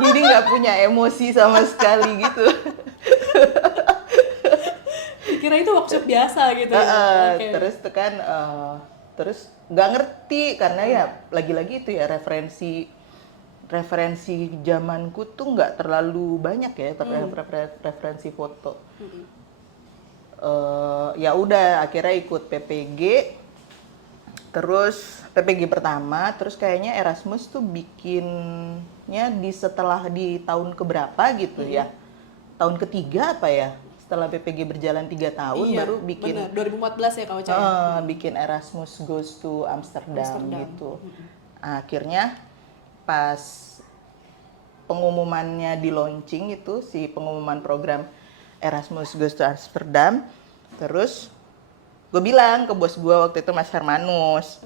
Jadi nggak punya emosi sama sekali gitu. Kira itu workshop biasa gitu ya. Oke. Terus tuh kan terus nggak ngerti karena ya lagi-lagi itu ya referensi zamanku tuh nggak terlalu banyak ya referensi foto. Ya udah akhirnya ikut PPG, terus PPG pertama, terus kayaknya Erasmus tuh bikinnya setelah di tahun keberapa gitu ya, tahun ketiga apa ya, setelah PPG berjalan 3 tahun Iya, baru bikin bener. 2014 ya Kak Ocha ya? bikin Erasmus Goes to Amsterdam. Gitu. Akhirnya pas pengumumannya di launching itu si pengumuman program Erasmus Goes to Amsterdam, terus gue bilang ke bos gue waktu itu Mas Hermanus,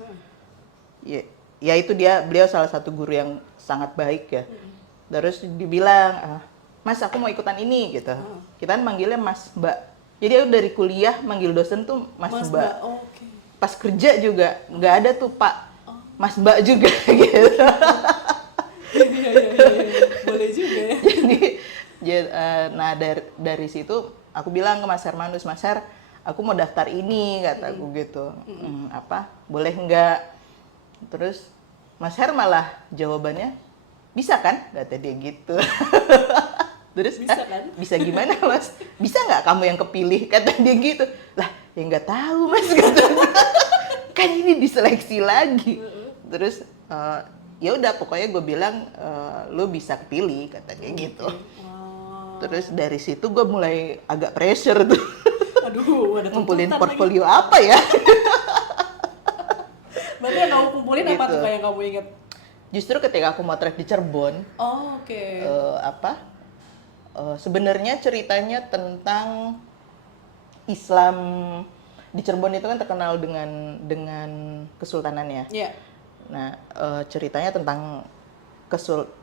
ya itu beliau salah satu guru yang sangat baik ya. Terus dibilang, Mas aku mau ikutan ini gitu. Kita kan manggilnya Mas Mbak. Jadi aku dari kuliah manggil dosen tuh Mas Mbak. Oke. Pas kerja juga nggak ada tuh Pak, Mas Mbak juga gitu. Iya. Boleh juga ya. Nah dari situ aku bilang ke Mas Hermanus, Mas Her, aku mau daftar ini kataku gitu. Boleh nggak? Terus Mas Her malah jawabannya bisa kan? Kata dia gitu. Terus Bisa kan? Bisa gimana Mas? Bisa nggak kamu yang kepilih? Kata dia gitu. Lah ya nggak tahu Mas kata dia. Kan ini diseleksi lagi. Terus ya udah pokoknya gue bilang lu bisa kepilih kata dia gitu. Terus dari situ gue mulai agak pressure tuh. Aduh, ada ngumpulin tuntutan portfolio apa ya? Berarti yang kamu kumpulin apa Gitu. tuh kayak yang kamu inget? Justru ketika aku motret di Cirebon, Oh, oke. sebenarnya ceritanya tentang Islam di Cirebon itu kan terkenal dengan kesultanannya. Iya. Nah, ceritanya tentang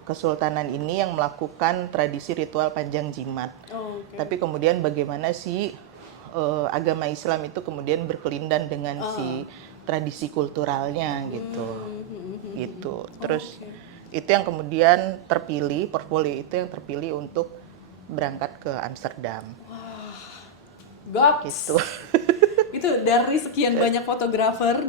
kesultanan ini yang melakukan tradisi ritual panjang jimat. Oh, oke. Tapi kemudian bagaimana si agama Islam itu kemudian berkelindan dengan si tradisi kulturalnya gitu. Gitu. Terus itu yang kemudian terpilih, portfolio itu yang terpilih untuk berangkat ke Amsterdam. Gops. Gitu. Itu dari sekian banyak fotografer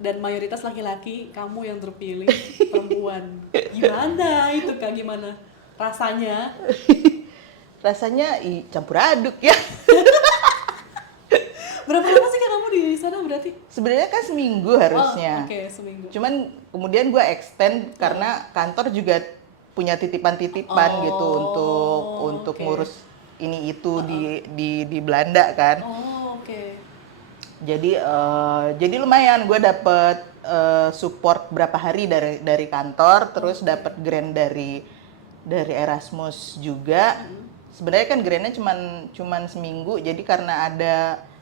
dan mayoritas laki-laki, kamu yang terpilih perempuan. Gimana itu Kak? Gimana rasanya? Rasanya campur aduk ya. Berapa lama sih Kak kamu di sana berarti? Sebenarnya kan seminggu harusnya. Oke, seminggu. Cuman kemudian gue extend karena kantor juga punya titipan-titipan gitu untuk ngurus ini itu di Belanda kan. Oh, oke. Jadi lumayan gue dapet support berapa hari dari kantor, terus dapet grant dari Erasmus juga. Sebenarnya kan grantnya cuman seminggu, jadi karena ada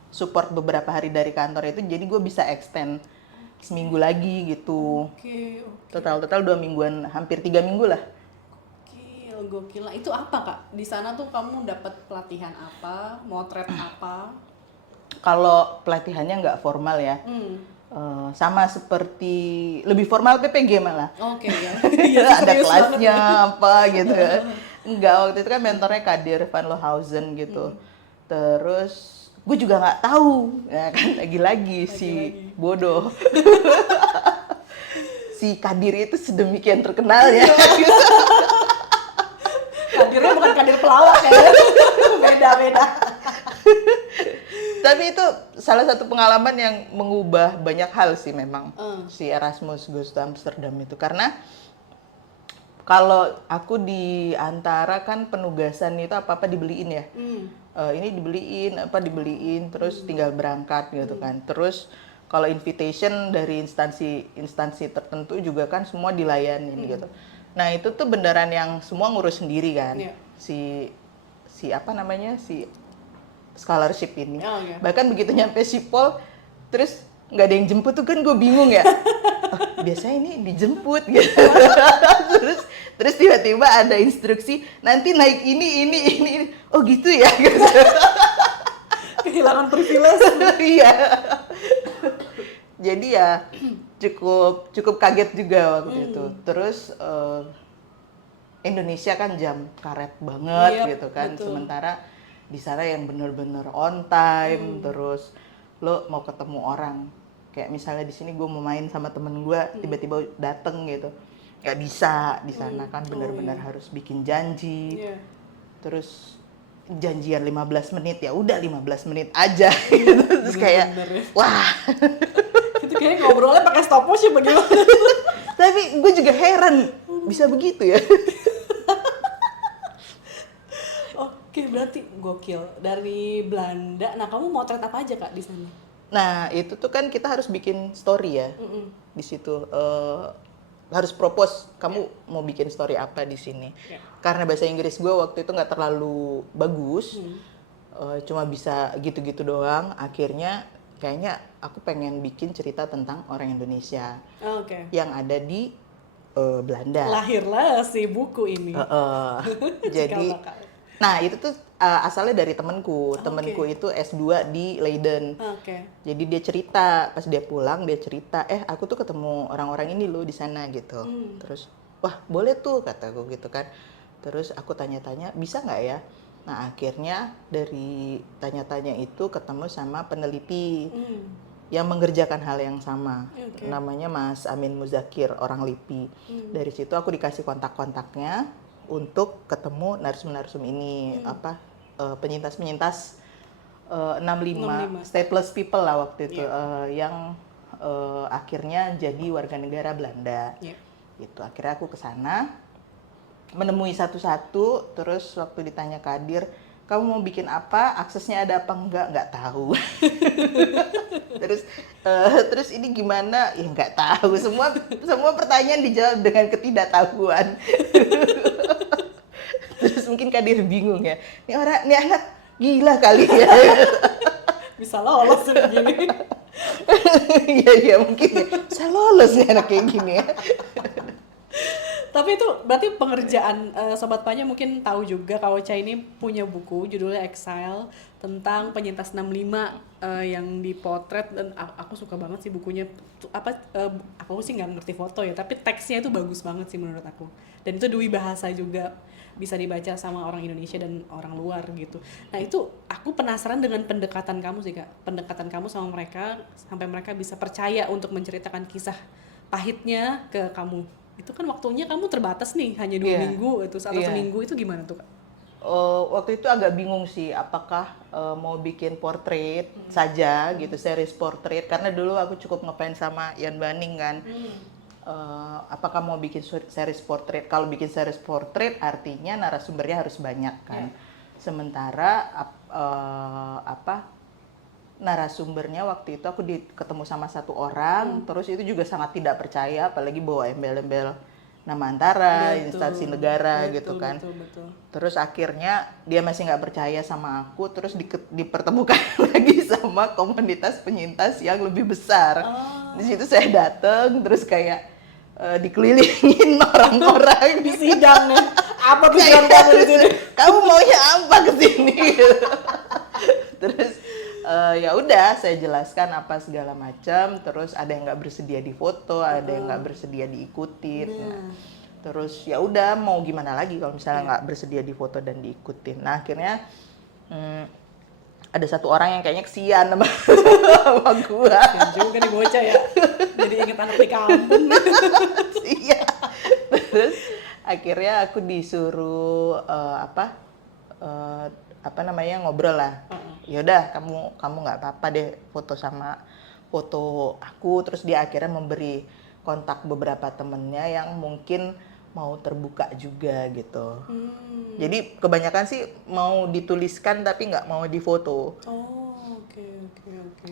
support beberapa hari dari kantor itu, jadi gue bisa extend seminggu lagi gitu. Oke. Total 2 mingguan, hampir 3 minggu lah. Gokil. Nah, itu apa Kak? Di sana tuh kamu dapat pelatihan apa? Motret apa? Kalau pelatihannya nggak formal ya, sama seperti lebih formal PPG malah. Oke ya. Iya, Ada serius kelasnya banget. apa gitu. Enggak, waktu itu kan mentornya Kadir Van Lohausen gitu. Terus gue juga nggak tahu, ya kan lagi-lagi si Lagi-lagi. bodoh. Si Kadir itu sedemikian terkenal ya. Kadirnya bukan kadir pelawak ya. Beda-beda. Tapi itu salah satu pengalaman yang mengubah banyak hal sih memang. Hmm. Si Erasmus Goes to Amsterdam itu. Karena kalau aku di antara kan penugasan itu apa-apa dibeliin ya. Ini dibeliin, apa dibeliin, terus tinggal berangkat gitu kan. Terus kalau invitation dari instansi tertentu juga kan semua dilayanin gitu. Nah itu tuh beneran yang semua ngurus sendiri kan. Iya. Si apa namanya, si scholarship ini. Oh, iya. Bahkan begitu nyampe Sipol, terus nggak ada yang jemput tuh kan gue bingung ya. Oh, biasanya ini dijemput gitu. terus tiba-tiba ada instruksi nanti naik ini. Oh gitu ya. Gitu. Kehilangan privilege. Iya. Jadi ya cukup kaget juga waktu itu. Terus Indonesia kan jam karet banget Yep, gitu kan. betul. Sementara di sana yang bener-bener on time, terus lo mau ketemu orang. Kayak misalnya di sini gue mau main sama temen gue, tiba-tiba dateng gitu. Gak bisa di sana kan bener-bener harus bikin janji. Iya. Terus janjian 15 menit ya udah 15 menit aja gitu. Terus kayak Bener-bener ya. wah. Itu kayaknya ngobrolnya pakai stopwatch ya bagaimana? Tapi gue juga heran bisa begitu ya. Oke, berarti gokil. Dari Belanda. Nah, kamu motret apa aja Kak di sana? Nah itu tuh kan kita harus bikin story ya di situ. Harus propose kamu mau bikin story apa di sini. Ya. Karena bahasa Inggris gue waktu itu nggak terlalu bagus, cuma bisa gitu-gitu doang. Akhirnya kayaknya aku pengen bikin cerita tentang orang Indonesia Oke. yang ada di Belanda. Lahirlah si buku ini. Jadi, Cikal bakal. nah itu tuh asalnya dari temenku. Temenku itu S2 di Leiden. Oke. Jadi dia cerita, pas dia pulang dia cerita, aku tuh ketemu orang-orang ini loh di sana gitu. Terus, wah boleh tuh kataku gitu kan. Terus aku tanya-tanya, bisa nggak ya? Nah akhirnya dari tanya-tanya itu ketemu sama peneliti yang mengerjakan hal yang sama. Oke. Namanya Mas Amin Muzakir, orang LIPI. Dari situ aku dikasih kontak-kontaknya untuk ketemu narsum-narsum ini, penyintas-penyintas 65 stateless people lah waktu itu, yang akhirnya jadi warga negara Belanda. Iya. Gitu. Akhirnya aku ke sana menemui satu-satu, terus waktu ditanya Kadir, kamu mau bikin apa? Aksesnya ada apa enggak? Nggak tahu. terus ini gimana? Ya nggak tahu. Semua pertanyaan dijawab dengan ketidaktahuan. Terus mungkin Kadir bingung ya. Ini anak gila kali ya. Bisa lolos tuh begini. Iya mungkin ya. Saya lolos nih anak kayak gini ya. Tapi itu berarti pengerjaan Sobat Panya mungkin tahu juga kalau Ocha ini punya buku judulnya Exile tentang penyintas 65 yang dipotret, dan aku suka banget sih bukunya. Aku sih nggak ngerti foto ya, tapi teksnya itu bagus banget sih menurut aku. Dan itu dui bahasa juga, bisa dibaca sama orang Indonesia dan orang luar gitu. Nah itu aku penasaran dengan pendekatan kamu sih Kak. Pendekatan kamu sama mereka sampai mereka bisa percaya untuk menceritakan kisah pahitnya ke kamu. Itu kan waktunya kamu terbatas nih, hanya 2 minggu atau seminggu, itu gimana tuh Kak? Waktu itu agak bingung sih apakah mau bikin portrait saja gitu, series portrait, karena dulu aku cukup ngefans sama Ian Banning kan. Apakah mau bikin series portrait? Kalau bikin series portrait artinya narasumbernya harus banyak kan. Sementara narasumbernya waktu itu aku ketemu sama satu orang, terus itu juga sangat tidak percaya, apalagi bawa embel-embel nama antara, instansi negara gitu kan. Betul. Terus akhirnya dia masih nggak percaya sama aku, terus dipertemukan lagi sama komunitas penyintas yang lebih besar. Di situ saya datang, terus kayak dikelilingin orang-orang Di sidang nih. Apa tujuan kamu di sini? Kamu maunya apa kesini? Terus ya udah saya jelaskan apa segala macam, terus ada yang nggak bersedia difoto, ada yang nggak bersedia diikutin. Nah, Terus ya udah mau gimana lagi kalau misalnya nggak bersedia difoto dan diikutin. Nah akhirnya ada satu orang yang kayaknya kesian sama, sama gua. Kasian juga nih bocah ya. Jadi inget anak di kampung. Iya. Terus akhirnya aku disuruh apa namanya ngobrol lah. Yaudah kamu nggak apa-apa deh foto aku. Terus dia akhirnya memberi kontak beberapa temennya yang mungkin mau terbuka juga gitu. Jadi kebanyakan sih mau dituliskan tapi nggak mau difoto. Oh, oke.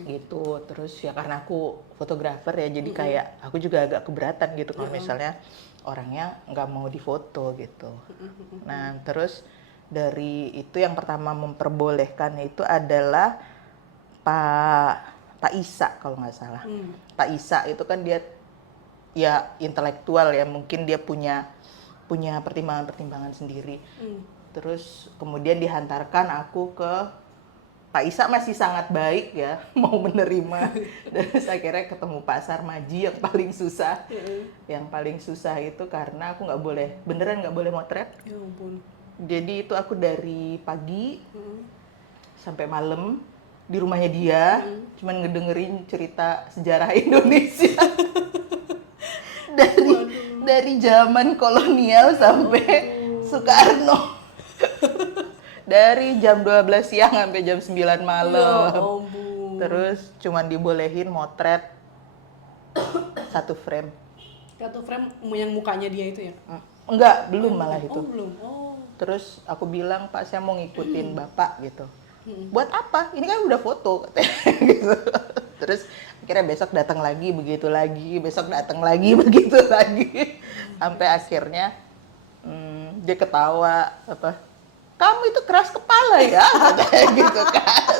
Gitu. Terus ya karena aku fotografer ya, jadi kayak aku juga agak keberatan gitu kalau misalnya orangnya nggak mau difoto gitu. Nah terus dari itu yang pertama memperbolehkan itu adalah Pak Isa kalau nggak salah. Pak Isa itu kan dia ya intelektual ya, mungkin dia punya pertimbangan-pertimbangan sendiri. Terus kemudian dihantarkan aku ke Pak Isa, masih sangat baik ya, mau menerima. Terus akhirnya ketemu Pak Sarmaji yang paling susah. Yang paling susah itu karena aku beneran nggak boleh motret. Ya ampun. Jadi itu aku dari pagi sampai malam di rumahnya dia, cuman ngedengerin cerita sejarah Indonesia. dari zaman kolonial sampai Soekarno. Dari jam 12 siang sampai jam 9 malam. Ya ampun. Terus cuman dibolehin motret satu frame. Satu frame yang mukanya dia itu ya? Enggak, belum malah itu. Oh, belum. Oh. Terus aku bilang, Pak saya mau ngikutin Bapak gitu. Buat apa? Ini kan udah foto katanya gitu. Terus akhirnya besok datang lagi, begitu lagi, besok datang lagi, begitu lagi. Sampai akhirnya dia ketawa kamu itu keras kepala ya, katanya gitu kan.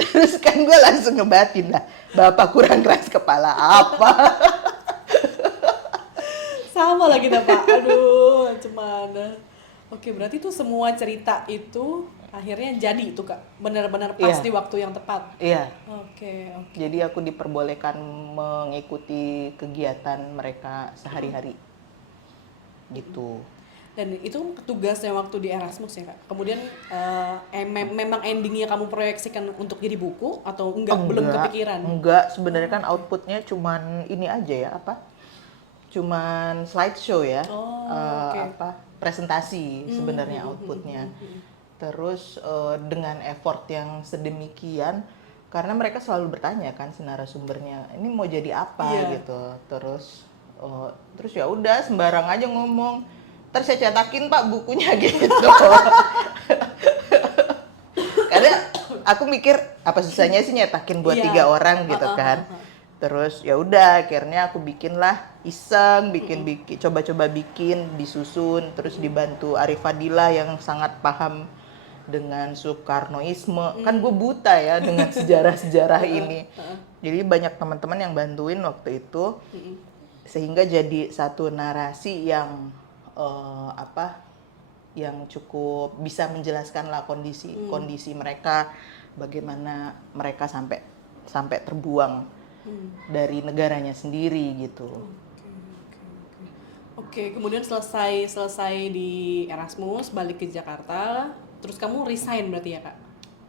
Terus kan gue langsung ngebatin lah, Bapak kurang keras kepala apa? Sama lagi dah Pak. Aduh, cemana. Oke, berarti tuh semua cerita itu akhirnya jadi itu Kak. Benar-benar pas Iya. di waktu yang tepat. Iya. Oke. Jadi aku diperbolehkan mengikuti kegiatan mereka sehari-hari. Gitu. Dan itu tugasnya waktu di Erasmus ya Kak. Kemudian memang endingnya kamu proyeksikan untuk jadi buku atau belum kepikiran? Enggak, sebenarnya kan outputnya cuman ini aja ya, cuman slideshow ya. Oke. Presentasi sebenarnya outputnya. Terus dengan effort yang sedemikian, karena mereka selalu bertanya kan si narasumbernya, ini mau jadi apa gitu. Terus ya udah sembarang aja ngomong. Ntar saya cetakin Pak bukunya gitu. Karena aku mikir apa susahnya sih nyetakin buat 3 orang gitu kan. Terus ya udah akhirnya aku iseng coba-coba bikin, disusun, terus dibantu Arif Fadila yang sangat paham dengan Soekarnoisme. Kan gue buta ya dengan sejarah-sejarah ini. Jadi banyak teman-teman yang bantuin waktu itu. Sehingga jadi satu narasi yang yang cukup bisa menjelaskan lah kondisi mereka, bagaimana mereka sampai terbuang dari negaranya sendiri gitu. Oke, kemudian selesai di Erasmus, balik ke Jakarta, terus kamu resign berarti ya Kak?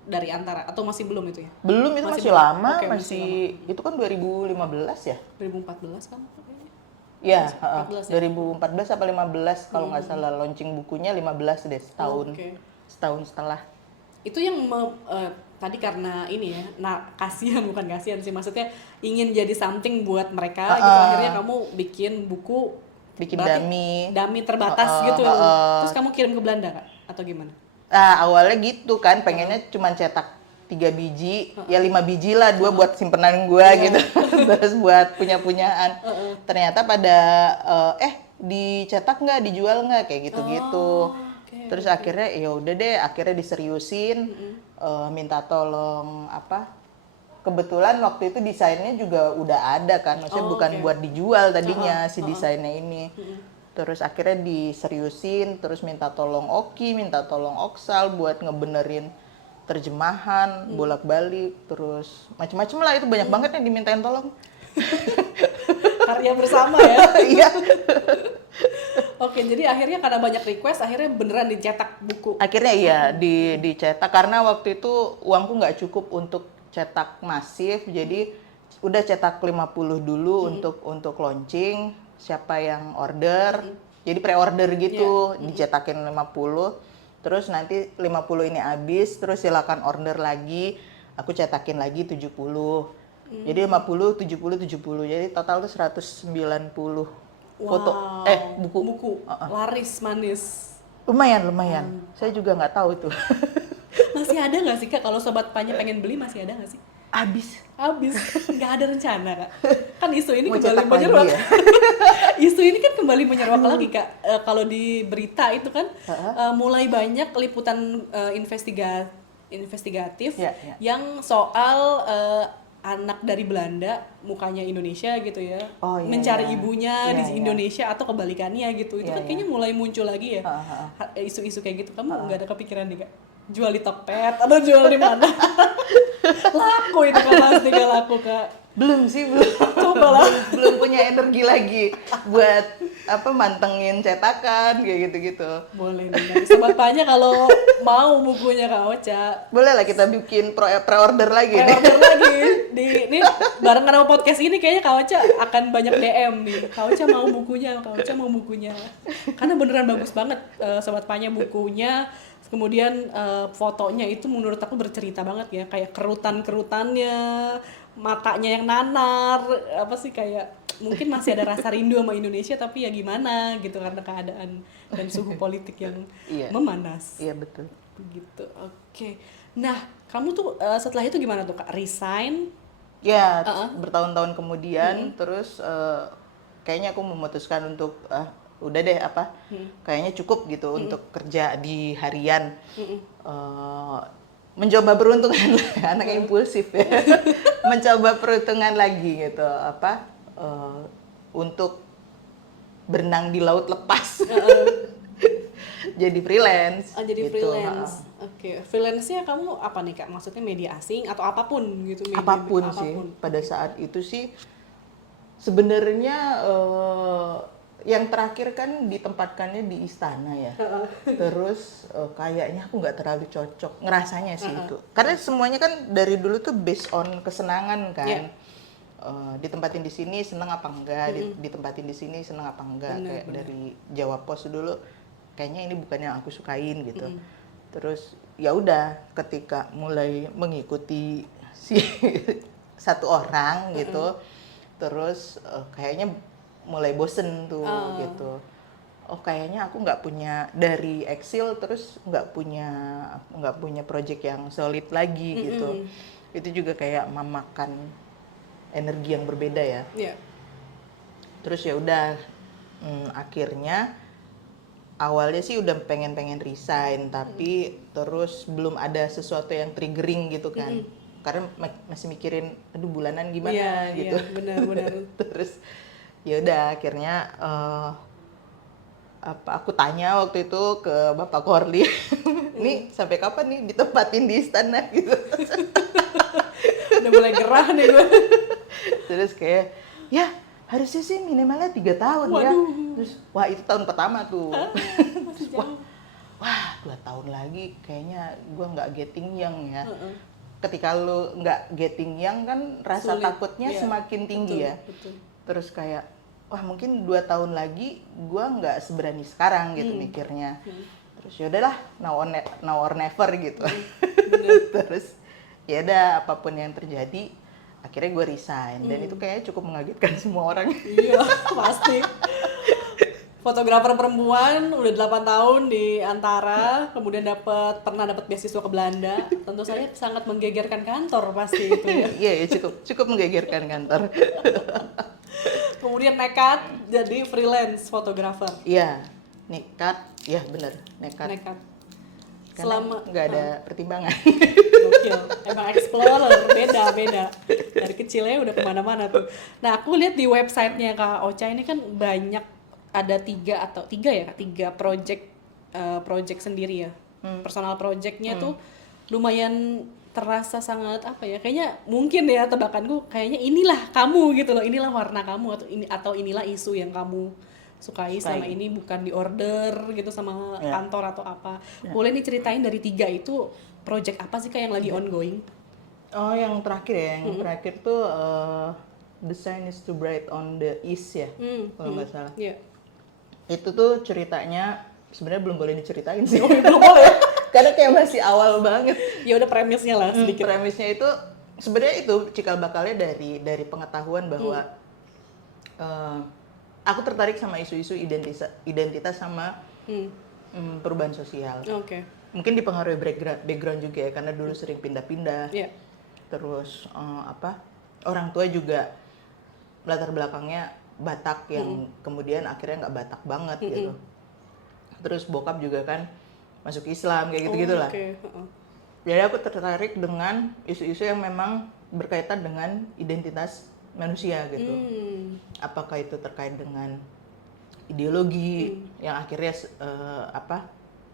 Dari Antara atau masih belum itu ya? Belum, itu masih lama, Oke, masih itu kan 2015 ya? 2014 kan? Iya, 14 ya? 2014 apa 15 kalau nggak salah, launching bukunya 15 deh, setahun. Setahun setelah. Itu yang tadi karena ini ya, bukan kasihan sih, maksudnya ingin jadi something buat mereka gitu, akhirnya kamu bikin buku, dummy terbatas gitu. Terus kamu kirim ke Belanda Kak? Atau gimana? Awalnya gitu kan, pengennya cuma cetak 3 biji, ya 5 biji lah, 2 buat simpenan gue gitu, terus buat punyaan. Ternyata pada dicetak nggak, dijual nggak, kayak gitu-gitu. Terus akhirnya ya udah deh, akhirnya diseriusin, minta tolong kebetulan waktu itu desainnya juga udah ada kan, maksudnya bukan buat dijual tadinya si desainnya ini. Terus akhirnya diseriusin, terus minta tolong Oki, minta tolong Oksal buat ngebenerin terjemahan, bolak-balik, terus macem-macem lah, itu banyak banget yang dimintain tolong. Karya bersama ya. Iya. Oke, jadi akhirnya karena banyak request, akhirnya beneran dicetak buku. Akhirnya iya dicetak karena waktu itu uangku nggak cukup untuk cetak masif, jadi udah cetak 50 dulu untuk launching, siapa yang order. Jadi pre-order gitu, dicetakin 50. Terus nanti 50 ini habis, terus silakan order lagi. Aku cetakin lagi 70. Jadi 50, 70, 70. Jadi total tuh 190 foto. Buku. Buku. Laris manis. Lumayan. Saya juga nggak tahu tuh. Masih ada nggak sih Kak, kalau Sobat Panya pengen beli masih ada nggak sih? Habis. Nggak ada rencana Kak. Kan isu ini Mau kembali cetak lagi menyeruak. ya? Isu ini kan kembali menyeruak lagi Kak. Kalau di berita itu kan mulai banyak liputan investigatif Ya. yang soal anak dari Belanda mukanya Indonesia gitu ya, Oh, iya, mencari iya. ibunya Iya, di iya. Indonesia atau kebalikannya gitu. Itu Iya, kan kayaknya mulai muncul lagi ya. Isu-isu kayak gitu. Kamu nggak ada kepikiran nih Kak? Jual di Tokped atau jual di mana? Laku itu kan, pasti gak laku Kak. Belum. Coba lah. belum punya energi lagi buat mantengin cetakan kayak gitu-gitu. Boleh nih Sobat Panya kalau mau bukunya Kak Ocha, Boleh lah kita bikin pre-order lagi nih. pre-order lagi ini barengan sama podcast ini kayaknya Kak Ocha akan banyak DM nih. Kak Ocha mau bukunya, karena beneran bagus banget Sobat Panya bukunya. Kemudian fotonya itu menurut aku bercerita banget ya, kayak kerutan-kerutannya, matanya yang nanar, apa sih, kayak mungkin masih ada rasa rindu sama Indonesia tapi ya gimana gitu karena keadaan dan suhu politik yang Iya. memanas. Iya betul. Gitu. Oke. Nah, kamu tuh setelah itu gimana tuh Kak? Resign? Ya, bertahun-tahun kemudian terus kayaknya aku memutuskan untuk udah deh kayaknya cukup gitu untuk kerja di harian. Mencoba peruntungan anak impulsif ya. Mencoba peruntungan lagi gitu untuk berenang di laut lepas. Jadi freelance. Jadi gitu. freelance. Oke. Freelance-nya kamu apa nih Kak? Maksudnya media asing atau apapun gitu? Apapun sih. Pada saat itu sih sebenarnya yang terakhir kan ditempatkannya di istana ya. Terus kayaknya aku nggak terlalu cocok ngerasanya sih itu. Karena semuanya kan dari dulu tuh based on kesenangan kan. Yeah. Ditempatin di sini seneng apa enggak, ditempatin di sini seneng apa enggak. Kayak dari Jawa Pos dulu kayaknya ini bukan yang aku sukain gitu. Terus ya udah ketika mulai mengikuti si satu orang gitu. Terus kayaknya mulai bosen tuh gitu. Oh kayaknya aku nggak punya dari Excel, terus nggak punya project yang solid lagi gitu. Itu juga kayak memakan energi yang berbeda ya. Yeah. Terus ya udah akhirnya awalnya sih udah pengen resign, tapi terus belum ada sesuatu yang triggering gitu kan. Karena masih mikirin aduh bulanan gimana gitu. Iya, benar. Terus ya udah akhirnya aku tanya waktu itu ke Bapak Korli, ini sampai kapan nih ditempatin di istana gitu. Udah mulai gerah nih gue. Terus kayak ya harusnya sih minimalnya 3 tahun. Waduh. Ya. Terus wah itu tahun pertama tuh. Terus wah 2 tahun lagi kayaknya gue nggak getting young ya. Ketika lu nggak getting young kan rasa Sulit. takutnya semakin tinggi ya. Betul. Terus kayak wah mungkin 2 tahun lagi gue nggak seberani sekarang gitu mikirnya. Terus ya udahlah now or never gitu. Terus ya udah apapun yang terjadi akhirnya gue resign dan itu kayaknya cukup mengagetkan semua orang. Iya, pasti. Fotografer perempuan udah 8 tahun di Antara, kemudian pernah dapat beasiswa ke Belanda. Tentu saja sangat menggegerkan kantor pasti itu ya. Iya ya cukup menggegerkan kantor. Kemudian nekat jadi freelance fotografer. Iya, nekat, ya bener nekat. Selama nggak ada pertimbangan. gokil, emang explorer, beda. Dari kecilnya udah kemana-mana tuh. Nah aku lihat di websitenya Kak Ocha ini kan banyak, ada 3 project sendiri ya. Personal projectnya tuh lumayan terasa sangat apa ya, kayaknya mungkin ya tebakanku kayaknya inilah kamu gitu loh, inilah warna kamu atau inilah isu yang kamu sukai sama ini, bukan di order gitu sama Ya. kantor atau apa. Boleh nih ceritain dari 3 itu project apa sih Kak yang lagi ongoing? Oh, yang terakhir ya, yang terakhir tuh The Sign is Too Bright on the East ya, kalau nggak salah. Iya. Itu tuh ceritanya sebenarnya belum boleh diceritain sih, belum boleh, karena kayak masih awal banget. Ya udah premisnya lah sedikit. Premisnya itu sebenarnya itu cikal bakalnya dari pengetahuan bahwa aku tertarik sama isu-isu identitas sama perubahan sosial. Oke. Mungkin dipengaruhi background juga ya, karena dulu sering pindah-pindah. Iya. Terus orang tua juga latar belakangnya Batak yang kemudian akhirnya nggak Batak banget gitu. Terus bokap juga kan masuk Islam kayak gitu-gitu lah. Oke. Jadi aku tertarik dengan isu-isu yang memang berkaitan dengan identitas manusia gitu. Apakah itu terkait dengan ideologi yang akhirnya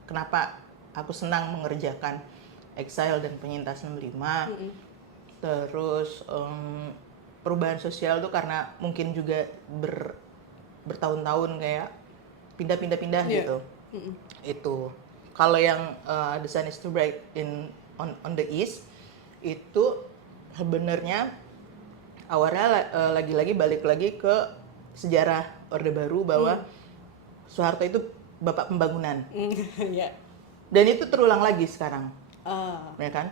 kenapa aku senang mengerjakan Exile dan Penyintas 65. Terus perubahan sosial tuh karena mungkin juga bertahun-tahun kayak pindah-pindah gitu. Itu kalau yang The Sun is Too Bright on the East itu sebenarnya awalnya lagi-lagi balik lagi ke sejarah Orde Baru bahwa Soeharto itu bapak pembangunan. Ya. Dan itu terulang lagi sekarang. Ya kan?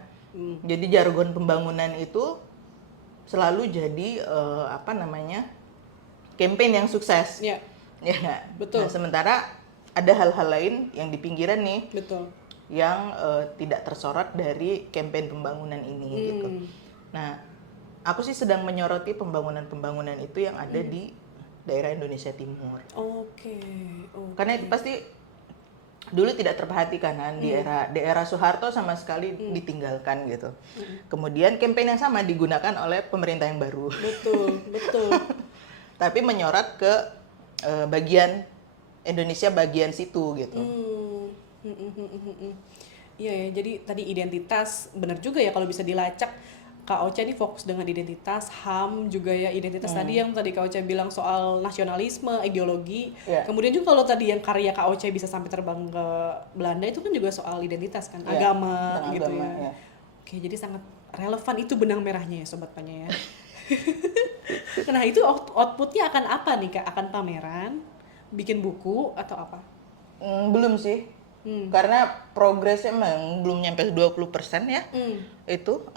Jadi jargon pembangunan itu selalu jadi campaign yang sukses. Ya. Ya nggak? Betul. Nah, sementara ada hal-hal lain yang di pinggiran nih Betul. yang tidak tersorot dari campaign pembangunan ini gitu. Nah, aku sih sedang menyoroti pembangunan-pembangunan itu yang ada di daerah Indonesia Timur. Oke. Karena itu pasti dulu tidak terperhatikan kan di era Soeharto sama sekali ditinggalkan gitu. Kemudian campaign yang sama digunakan oleh pemerintah yang baru. Betul. Tapi menyorot ke bagian Indonesia bagian situ gitu. Iya ya, jadi tadi identitas benar juga ya kalau bisa dilacak. Kak Ocha ini fokus dengan identitas, HAM juga ya, identitas tadi yang tadi Kak Ocha bilang soal nasionalisme, ideologi. Kemudian juga kalau tadi yang karya Kak Ocha bisa sampai terbang ke Belanda itu kan juga soal identitas kan, agama gitu ya. Oke, jadi sangat relevan itu benang merahnya ya Sobat Panya ya. Nah itu outputnya akan apa nih Kak? Akan pameran, bikin buku atau apa? Belum sih. Karena progresnya memang belum nyampe 20% ya. Itu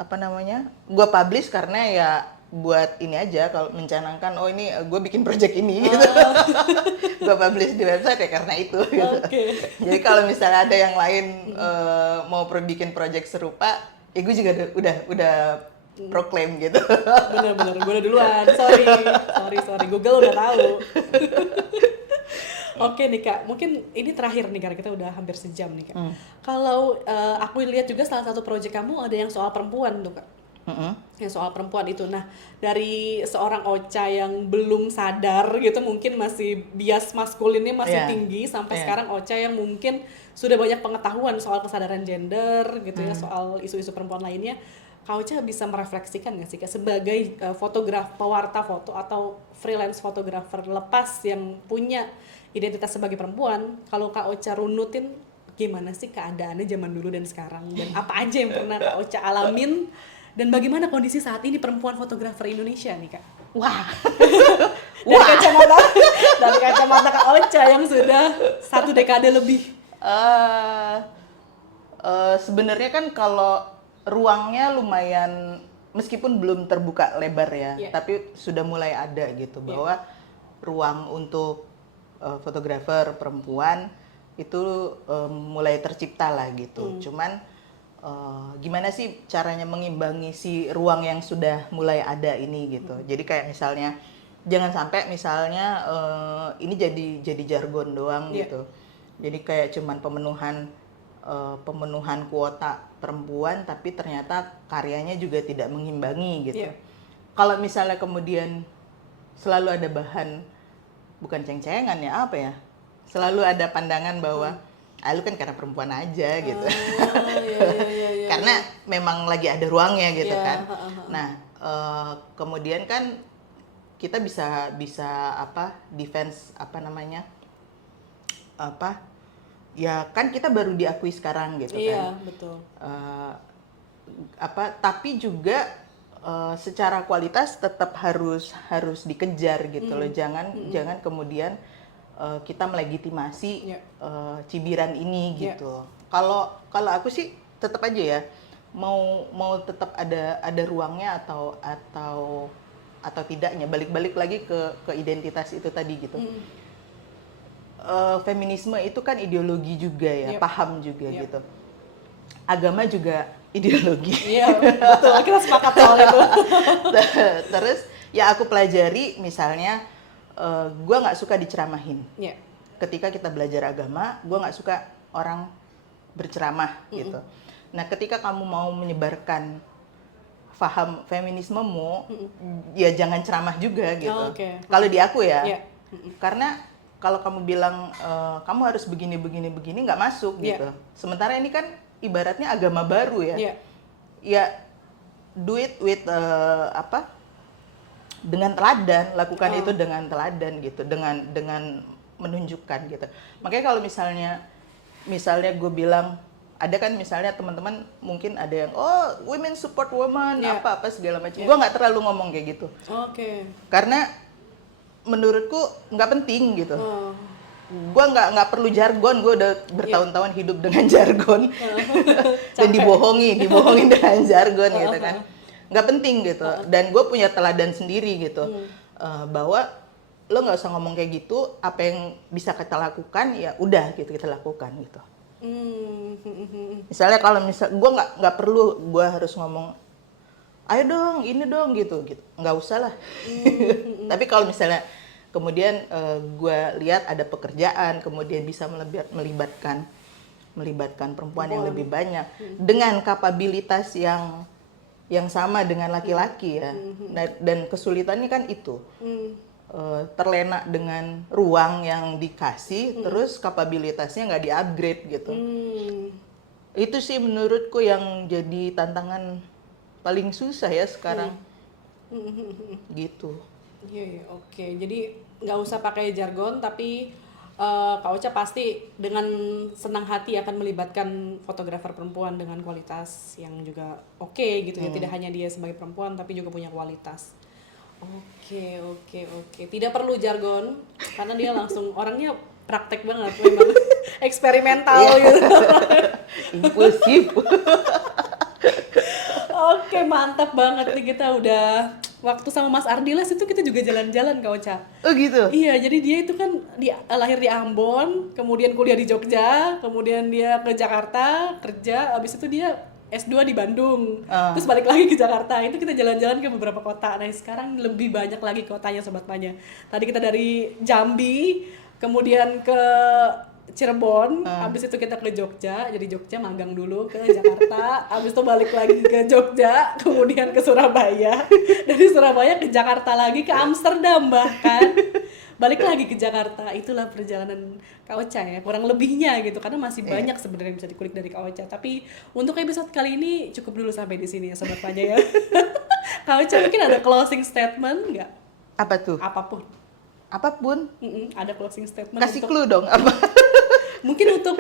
gua publish karena ya buat ini aja, kalau mencanangkan ini gue bikin project ini gitu. Gua publish di website ya karena itu gitu. Jadi kalau misalnya ada yang lain mau bikin project serupa, ya gue juga udah proclaim gitu. Bener-bener, gue udah duluan. Sorry. Google udah tahu. Oke nih Kak, mungkin ini terakhir nih karena kita udah hampir sejam nih Kak. Kalau aku lihat juga salah satu proyek kamu ada yang soal perempuan tuh Kak. Yang soal perempuan itu. Nah, dari seorang Ocha yang belum sadar gitu, mungkin masih bias maskulinnya masih tinggi sampai sekarang Ocha yang mungkin sudah banyak pengetahuan soal kesadaran gender gitu ya, soal isu-isu perempuan lainnya. Kak Ocha bisa merefleksikan nggak sih Kak sebagai pewarta foto atau freelance fotografer lepas yang punya identitas sebagai perempuan, kalau Kak Ocha runutin gimana sih keadaannya zaman dulu dan sekarang, dan apa aja yang pernah Kak Ocha alamin, dan bagaimana kondisi saat ini perempuan fotografer Indonesia nih Kak? Wah. Dari kacamata Kak Ocha yang sudah 1 dekade lebih. Sebenarnya kan kalau ruangnya lumayan, meskipun belum terbuka lebar ya, tapi sudah mulai ada gitu bahwa ruang untuk fotografer perempuan itu mulai tercipta lah gitu. Cuman gimana sih caranya mengimbangi si ruang yang sudah mulai ada ini gitu. Jadi kayak misalnya jangan sampai misalnya ini jadi jargon doang gitu. Jadi kayak cuman pemenuhan kuota perempuan tapi ternyata karyanya juga tidak mengimbangi gitu. Kalau misalnya kemudian selalu ada bahan, bukan ceng-cengan ya, apa ya, selalu ada pandangan bahwa lu kan karena perempuan aja gitu. Karena memang lagi ada ruangnya gitu kan. Nah kemudian kan kita bisa defense ya kan kita baru diakui sekarang gitu Iya, kan. betul. Tapi juga secara kualitas tetap harus dikejar gitu loh. Jangan kemudian kita melegitimasi cibiran ini gitu. Kalau aku sih tetap aja ya mau tetap ada ruangnya atau tidaknya, balik lagi ke identitas itu tadi gitu. Feminisme itu kan ideologi juga ya, paham juga gitu. Agama juga ideologi. Iya, betul. Kita sepakat soal itu. Terus ya aku pelajari misalnya gue nggak suka diceramahin. Ketika kita belajar agama, gue nggak suka orang berceramah gitu. Nah, ketika kamu mau menyebarkan paham feminismemu, ya jangan ceramah juga gitu. Kalau di aku ya, karena kalau kamu bilang kamu harus begini nggak masuk gitu. Sementara ini kan ibaratnya agama baru ya. Ya do it with dengan teladan, lakukan itu dengan teladan gitu, dengan menunjukkan gitu. Makanya kalau misalnya gue bilang, ada kan misalnya teman-teman mungkin ada yang women support woman apa segala macam. Gue nggak terlalu ngomong kayak gitu. Karena menurutku nggak penting gitu. Gue nggak perlu jargon, gue udah bertahun-tahun hidup dengan jargon dan dibohongin dengan jargon gitu kan. Nggak penting gitu. Dan gue punya teladan sendiri gitu, bahwa lo nggak usah ngomong kayak gitu, apa yang bisa kita lakukan ya udah gitu kita lakukan gitu. Misalnya kalau gue nggak perlu gue harus ngomong ayo dong ini dong gitu nggak usah lah. Tapi kalau misalnya kemudian gue lihat ada pekerjaan kemudian bisa melibatkan perempuan yang lebih banyak dengan kapabilitas yang sama dengan laki-laki ya. Dan kesulitannya kan itu terlena dengan ruang yang dikasih, terus kapabilitasnya nggak di-upgrade gitu. Itu sih menurutku yang jadi tantangan paling susah ya sekarang. Gitu. Iya, oke. Jadi nggak usah pakai jargon, tapi Kak Ocha pasti dengan senang hati akan melibatkan fotografer perempuan dengan kualitas yang juga oke gitu ya. Tidak hanya dia sebagai perempuan, tapi juga punya kualitas. Oke. Tidak perlu jargon, karena dia langsung orangnya praktek banget, memang eksperimental gitu. Impulsif. Oke, mantap banget nih, kita udah waktu sama Mas Ardiles itu kita juga jalan-jalan Kak Ocha. Oh gitu? Iya, jadi dia itu kan lahir di Ambon, kemudian kuliah di Jogja, kemudian dia ke Jakarta kerja, abis itu dia S2 di Bandung, terus balik lagi ke Jakarta. Itu kita jalan-jalan ke beberapa kota. Nah sekarang lebih banyak lagi kotanya Sobat Panya. Tadi kita dari Jambi, kemudian ke Cirebon, abis itu kita ke Jogja, jadi Jogja magang dulu ke Jakarta, abis itu balik lagi ke Jogja, kemudian ke Surabaya, dari Surabaya ke Jakarta lagi, ke Amsterdam bahkan, balik lagi ke Jakarta. Itulah perjalanan Kak Ocha ya, kurang lebihnya gitu, karena masih banyak sebenarnya bisa dikulik dari Kak Ocha. Tapi untuk episode kali ini cukup dulu sampai di sini ya Sobat Panya ya. Kak Ocha mungkin ada closing statement nggak? Apa tuh? Apapun. Ada closing statement. Kasih clue dong apa? Mungkin untuk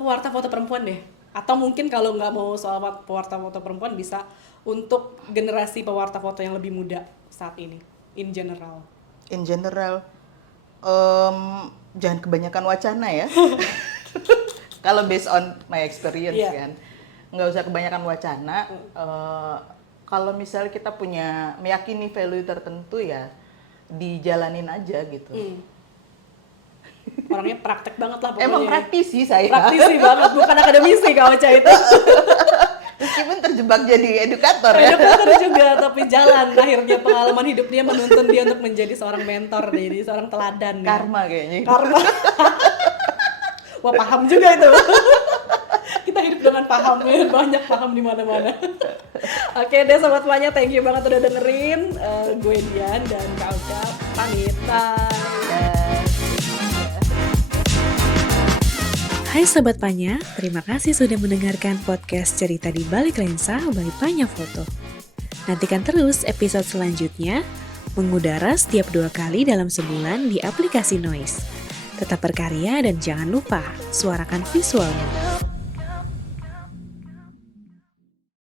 pewarta foto perempuan deh, atau mungkin kalau nggak mau soal pewarta foto perempuan, bisa untuk generasi pewarta foto yang lebih muda saat ini in general. Jangan kebanyakan wacana ya. Kalau based on my experience kan, nggak usah kebanyakan wacana. Kalau misalnya kita meyakini value tertentu ya dijalanin aja gitu. Orangnya praktek banget lah pokoknya. Emang praktisi saya. Praktisi banget, bukan akademisi Kak Ocha itu. Meskipun terjebak jadi edukator ya. Edukator juga, tapi jalan akhirnya pengalaman hidup dia menuntun dia untuk menjadi seorang mentor, jadi seorang teladan. Karma kayaknya. Karma. Wah, paham juga itu. Kita hidup dengan paham, banyak paham di mana-mana. Oke deh Sobat Panya, thank you banget udah dengerin. Gue Dian dan Kak Ocha pamit. Bye. Hai Sobat Panya, terima kasih sudah mendengarkan podcast Cerita di Balik Lensa by Panya Foto. Nantikan terus episode selanjutnya mengudara setiap 2 kali dalam sebulan di aplikasi Noise. Tetap berkarya dan jangan lupa suarakan visualmu.